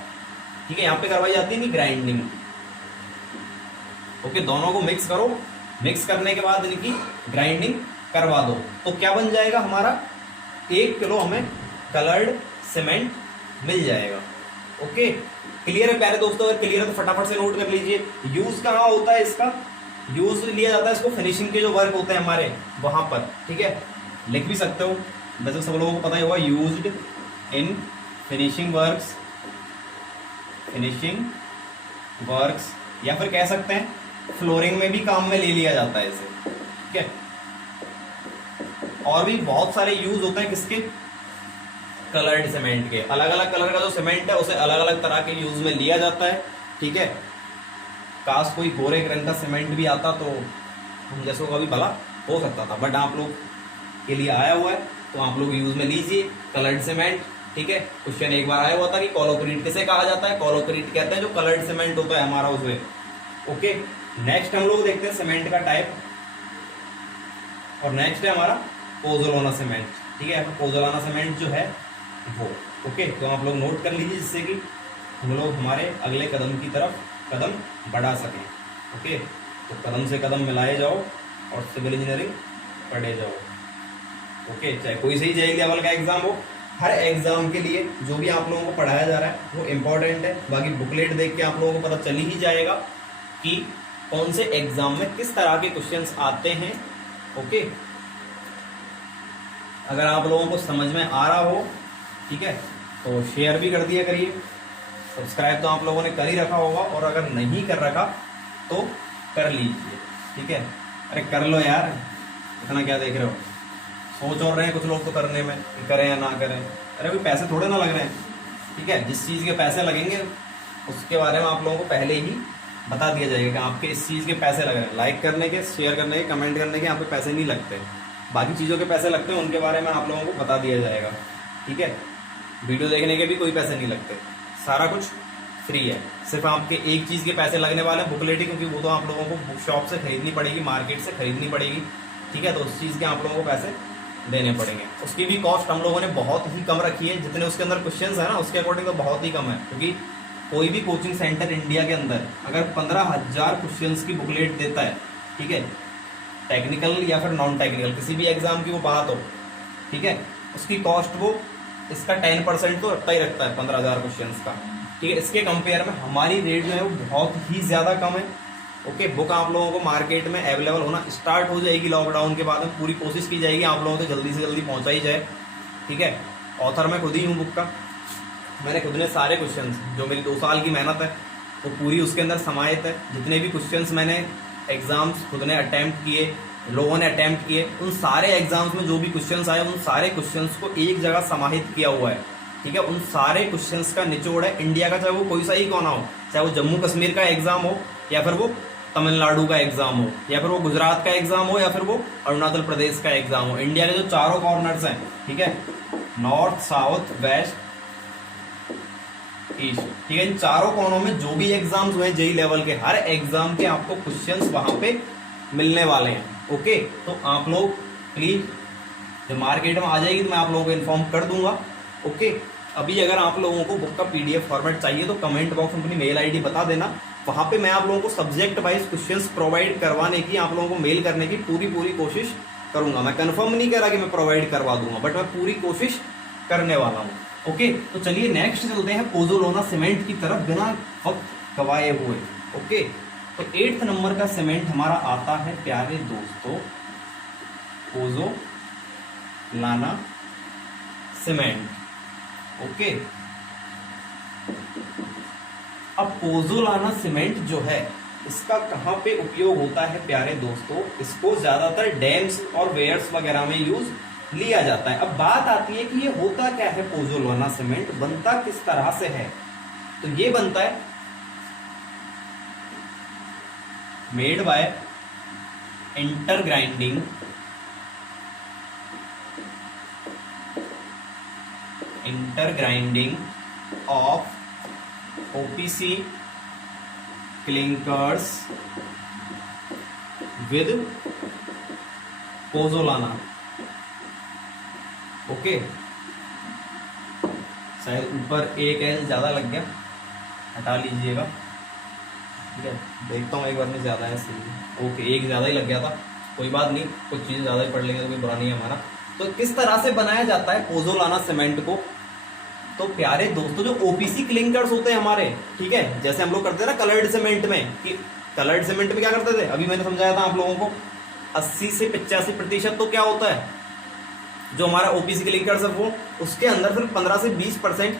ठीक है। यहाँ पे करवाई जाती है ग्राइंडिंग। ओके, दोनों को मिक्स करो, मिक्स करने के बाद इनकी ग्राइंडिंग करवा दो, तो क्या बन जाएगा हमारा, 1 किलो हमें कलर्ड सीमेंट मिल जाएगा। ओके, क्लियर है प्यारे दोस्तों? अगर क्लियर है तो फटाफट से नोट कर लीजिए। यूज कहाँ होता है इसका, यूज लिया जाता है इसको फिनिशिंग के जो वर्क होते हैं हमारे वहां पर, ठीक है। लिख भी सकते हो, वैसे सब लोगों को पता ही होगा, used in finishing works, finishing works, या फिर कह सकते हैं फ्लोरिंग में भी काम में ले लिया जाता है इसे, ठीक है। और भी बहुत सारे यूज होते हैं किसके, कलर्ड सीमेंट के। अलग अलग कलर का जो सीमेंट है उसे अलग अलग तरह के यूज में लिया जाता है, ठीक है। काश कोई गोरे रंग का सीमेंट भी आता तो हम जैसों का भी भला हो सकता था, बट आप लोग के लिए आया हुआ है तो आप लोग यूज में लीजिए कलर्ड सीमेंट, ठीक है। क्वेश्चन एक बार आया हुआ था कि कोलोक्रीट किसे कहा जाता है, कोलोक्रीट कहते हैं जो कलर्ड सीमेंट होता है हमारा उसमें। ओके, नेक्स्ट हम लोग देखते हैं सीमेंट का टाइप, और नेक्स्ट है हमारा पोज़ोलाना सीमेंट, ठीक है। पोज़ोलाना सीमेंट जो है वो, ओके, तो आप लोग नोट कर लीजिए जिससे कि हम लोग हमारे अगले कदम की तरफ कदम बढ़ा सकें। ओके, तो कदम से कदम मिलाए जाओ और सिविल इंजीनियरिंग पढ़े जाओ। ओके, चाहे कोई सही जेई लेवल का एग्जाम हो, हर एग्जाम के लिए जो भी आप लोगों को पढ़ाया जा रहा है वो इम्पोर्टेंट है। बाकी बुकलेट देख के आप लोगों को पता चल ही जाएगा कि कौन से एग्जाम में किस तरह के क्वेश्चंस आते हैं। ओके, अगर आप लोगों को समझ में आ रहा हो, ठीक है, तो शेयर भी कर दिया करिए। सब्सक्राइब तो आप लोगों ने कर ही रखा होगा, और अगर नहीं कर रखा तो कर लीजिए, ठीक है। अरे कर लो यार, इतना क्या देख रहे हो, सोच और रहे हैं कुछ लोग तो करने में, करें या ना करें। अरे अभी पैसे थोड़े ना लग रहे हैं, ठीक है। जिस चीज़ के पैसे लगेंगे उसके बारे में आप लोगों को पहले ही बता दिया जाएगा कि आपके इस चीज़ के पैसे लग रहे हैं। लाइक करने के, शेयर करने के, कमेंट करने के यहाँ पे पैसे नहीं लगते, बाकी चीज़ों के पैसे लगते हैं, उनके बारे में आप लोगों को बता दिया जाएगा, ठीक है। वीडियो देखने के भी कोई पैसे नहीं लगते, सारा कुछ फ्री है। सिर्फ आपके एक चीज़ के पैसे लगने वाले हैं, बुकलेट ही, क्योंकि वो तो आप लोगों को बुक शॉप से खरीदनी पड़ेगी, मार्केट से खरीदनी पड़ेगी, ठीक है। तो उस चीज़ के आप लोगों को पैसे देने पड़ेंगे। उसकी भी कॉस्ट हम लोगों ने बहुत ही कम रखी है, जितने उसके अंदर क्वेश्चंस है ना उसके अकॉर्डिंग तो बहुत ही कम है। क्योंकि कोई भी कोचिंग सेंटर इंडिया के अंदर अगर 15,000 क्वेश्चंस की बुकलेट देता है, ठीक है, टेक्निकल या फिर नॉन टेक्निकल किसी भी एग्जाम की वो बात हो, ठीक है, उसकी कॉस्ट वो इसका 10% तो रखता ही रखता है 15,000 क्वेश्चंस का, ठीक है। इसके कंपेयर में हमारी रेट जो है वो बहुत ही ज़्यादा कम है। ओके, बुक आप लोगों को मार्केट में अवेलेबल होना स्टार्ट हो जाएगी लॉकडाउन के बाद में। पूरी कोशिश की जाएगी आप लोगों को जल्दी से जल्दी पहुंचाई जाए, ठीक है। ऑथर मैं खुद ही हूँ बुक का, मैंने खुद ने सारे क्वेश्चंस, जो मेरी 2 साल की मेहनत है वो पूरी उसके अंदर समाहित है। जितने भी क्वेश्चंस मैंने एग्जाम्स खुद ने अटैम्प्ट किए, लोगों ने अटैम्प्ट किए, उन सारे एग्जाम्स में जो भी क्वेश्चंस आए उन सारे क्वेश्चंस को एक जगह समाहित किया हुआ है, ठीक है। उन सारे क्वेश्चंस का निचोड़ है इंडिया का, चाहे वो कोई सा ही कौन हो, चाहे वो जम्मू कश्मीर का एग्जाम हो, या फिर वो तमिलनाडु का एग्जाम हो, या फिर वो गुजरात का एग्जाम हो, या फिर वो अरुणाचल प्रदेश का एग्जाम हो। इंडिया के जो चारों कॉर्नर्स हैं, ठीक है, नॉर्थ, साउथ, वेस्ट, ईस्ट, ठीक है, इन चारों कोनों में जो भी एग्जाम्स हुए जेई लेवल के, हर एग्जाम के आपको क्वेश्चंस वहां पे मिलने वाले हैं। ओके, तो आप लोग प्लीज जब मार्केट में आ जाएगी तो मैं आप लोगों को इन्फॉर्म कर दूंगा। ओके, अभी अगर आप लोगों को बुक का पीडीएफ फॉर्मेट चाहिए तो कमेंट बॉक्स में अपनी मेल आईडी बता देना, वहां पे मैं आप लोगों को सब्जेक्ट वाइज क्वेश्चंस प्रोवाइड करवाने की, आप लोगों को मेल करने की पूरी कोशिश करूंगा। मैं कंफर्म नहीं कर रहा कि मैं प्रोवाइड करवा दूंगा, बट मैं पूरी कोशिश करने वाला हूँ। ओके, तो चलिए नेक्स्ट चलते हैं पोज़ोलाना सीमेंट की तरफ बिना वक्त गवाए हुए। ओके, तो 8th नंबर का सीमेंट हमारा आता है प्यारे दोस्तों पोज़ोलाना सीमेंट। ओके, अब पोज़ोलाना सीमेंट जो है इसका कहाँ पे उपयोग होता है प्यारे दोस्तों, इसको ज्यादातर डैम्स और वेयर्स वगैरह में यूज लिया जाता है। अब बात आती है कि ये होता क्या है पोज़ोलाना सीमेंट, बनता किस तरह से है। तो ये बनता है made by intergrinding of OPC clinkers with pozzolana. Okay, शायद ऊपर एक एल ज़्यादा लग गया, हटा लीजिएगा। ठीक है, देखता हूँ एक बार में ज़्यादा है सही। ओके, एक ज़्यादा ही लग गया था, कोई बात नहीं, कुछ चीज़ें ज़्यादा ही पढ़ लेंगे तो कोई बुरा नहीं है हमारा। तो किस तरह से बनाया जाता है पोज़ोलाना सीमेंट को? तो प्यारे दोस्तों, जो ओपीसी क्लिंकर्स होते हैं हमारे, ठीक है, जैसे हम लोग करते हैं ना कलर्ड सीमेंट में, कि कलर्ड सीमेंट में क्या करते थे, अभी मैंने समझाया था आप लोगों को, 80 से 85% तो क्या होता है, जो हमारा ओपीसी क्लिंकर्स है वो, उसके अंदर फिर 15 से 20%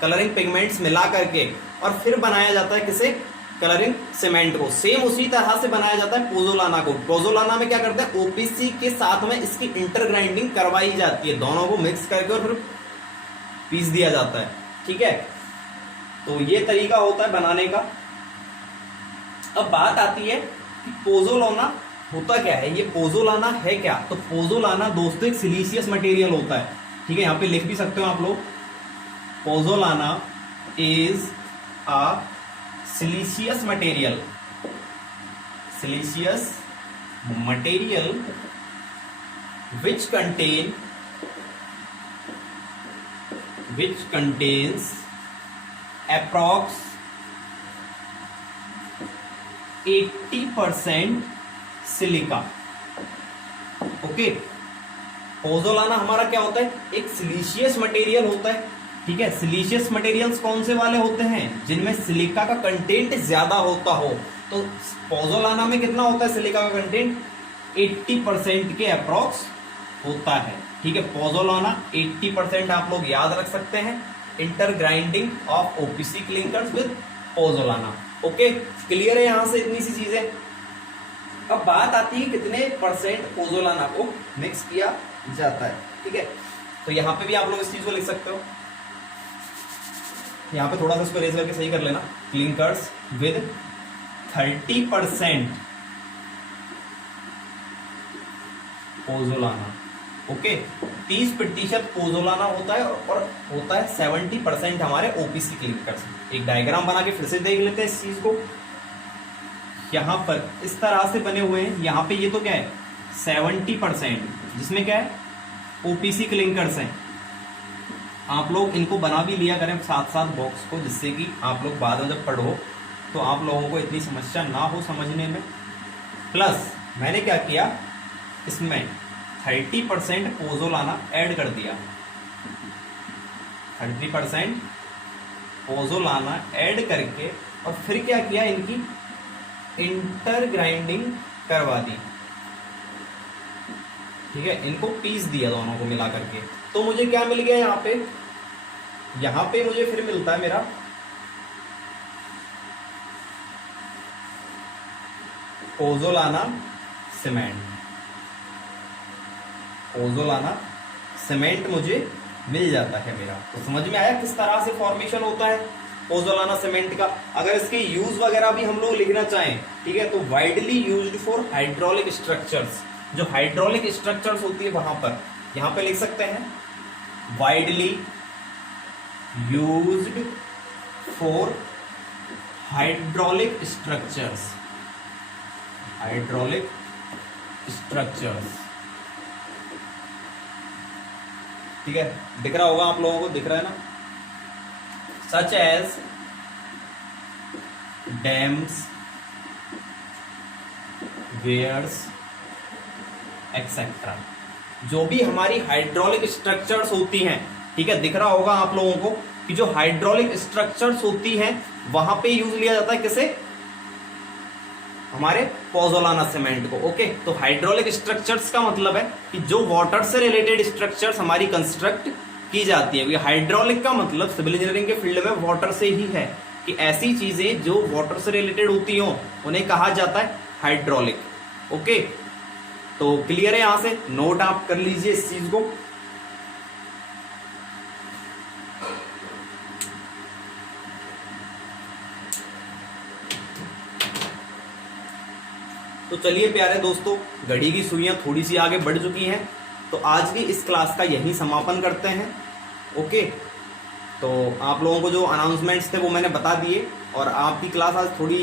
कलरिंग पिगमेंट्स मिला करके और फिर बनाया जाता है किसे, कलरिंग सीमेंट को। सेम उसी तरह से बनाया जाता है पोज़ोलाना को। पोज़ोलाना में क्या करते हैं, ओपीसी के साथ में इसकी इंटरग्राइंडिंग करवाई जाती है, दोनों को मिक्स करके और फिर पीस दिया जाता है। ठीक है, तो ये तरीका होता है बनाने का। अब बात आती है कि पोज़ोलाना होता क्या है, ये पोज़ोलाना है क्या? तो पोज़ोलाना दोस्तों एक सिलीशियस मटेरियल होता है। ठीक है, यहां पे लिख भी सकते हो आप लोग, pozzolana is a siliceous material, siliceous material which contains approx 80% silica. Okay, pozzolana हमारा क्या होता है, एक सिलीशियस मटेरियल होता है। ठीक है, सिलीशियस मटेरियल्स कौन से वाले होते हैं, जिनमें सिलिका का कंटेंट ज्यादा होता हो। तो पोज़ोलाना में कितना होता है सिलिका का कंटेंट, 80% के अप्रॉक्स होता है। ठीक है, पोज़ोलाना 80% आप लोग याद रख सकते हैं, intergrinding of OPC clinkers with pozzolana. Okay, clear है यहां से इतनी सी चीजें। अब बात आती है कितने परसेंट पोज़ोलाना को मिक्स किया जाता है। ठीक है, तो यहां पे भी आप लोग इस चीज को लिख सकते हो, यहां पे थोड़ा सा इसको रेज करके सही कर लेना, clinkers with 30% pozzolana. Okay, 30% pozzolana होता है और होता है 70% हमारे ओपीसी क्लिंकर्स। एक डायग्राम बना के फिर से देख लेते हैं इस चीज को। यहां पर इस तरह से बने हुए हैं, यहां पे ये तो क्या है 70%, जिसमें क्या है ओपीसी क्लिंकर्स हैं। आप लोग इनको बना भी लिया करें साथ साथ बॉक्स को, जिससे कि आप लोग बाद में जब पढ़ो तो आप लोगों को इतनी समस्या ना हो समझने में। प्लस मैंने क्या किया, इसमें 30% पोज़ोलाना ऐड कर दिया, 30% पोज़ोलाना ऐड करके और फिर क्या किया, इनकी इंटरग्राइंडिंग करवा दी। ठीक है, इनको पीस दिया दोनों को मिला करके। तो मुझे क्या मिल गया यहां पे मुझे फिर मिलता है मेरा पोज़ोलाना सीमेंट। पोज़ोलाना सीमेंट मुझे मिल जाता है मेरा। तो समझ में आया किस तरह से फॉर्मेशन होता है पोज़ोलाना सीमेंट का। अगर इसके यूज वगैरह भी हम लोग लिखना चाहें, ठीक है, तो widely used for hydraulic structures, जो हाइड्रोलिक स्ट्रक्चर्स होती है वहां पर, यहां पे लिख सकते हैं widely used for hydraulic structures, hydraulic structures. ठीक है, दिख रहा होगा आप लोगों को, दिख रहा है ना, such as dams, weirs etcetera, जो भी हमारी हाइड्रोलिक स्ट्रक्चर्स होती हैं। ठीक है, दिख रहा होगा आप लोगों को कि जो हाइड्रोलिक स्ट्रक्चर्स होती हैं वहां पे यूज लिया जाता है किसे, हमारे पोज़ोलाना सीमेंट को। ओके, तो हाइड्रोलिक स्ट्रक्चर्स का मतलब है कि जो वाटर से रिलेटेड स्ट्रक्चर्स हमारी कंस्ट्रक्ट की जाती है। हाइड्रोलिक का मतलब सिविल इंजीनियरिंग के फील्ड में वाटर से ही है, कि ऐसी चीजें जो वाटर से रिलेटेड होती हो उन्हें कहा जाता है हाइड्रोलिक। ओके, तो क्लियर है, यहां से नोट आप कर लीजिए इस चीज को। तो चलिए प्यारे दोस्तों, घड़ी की सुइयां थोड़ी सी आगे बढ़ चुकी हैं, तो आज की इस क्लास का यही समापन करते हैं। ओके, तो आप लोगों को जो अनाउंसमेंट्स थे वो मैंने बता दिए, और आपकी क्लास आज थोड़ी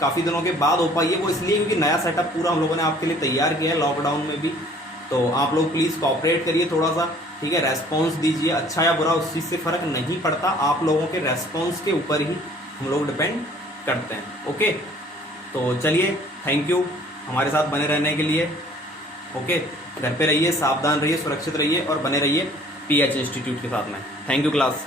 काफ़ी दिनों के बाद हो पाई है, वो इसलिए क्योंकि नया सेटअप पूरा हम लोगों ने आपके लिए तैयार किया है लॉकडाउन में भी। तो आप लोग प्लीज़ कोऑपरेट करिए थोड़ा सा, ठीक है, रेस्पॉन्स दीजिए, अच्छा या बुरा उस चीज़ से फ़र्क नहीं पड़ता, आप लोगों के रेस्पॉन्स के ऊपर ही हम लोग डिपेंड करते हैं। ओके, तो चलिए, थैंक यू हमारे साथ बने रहने के लिए। ओके, घर पे रहिए, सावधान रहिए, सुरक्षित रहिए और बने रहिए PH इंस्टीट्यूट के साथ में। Thank you class.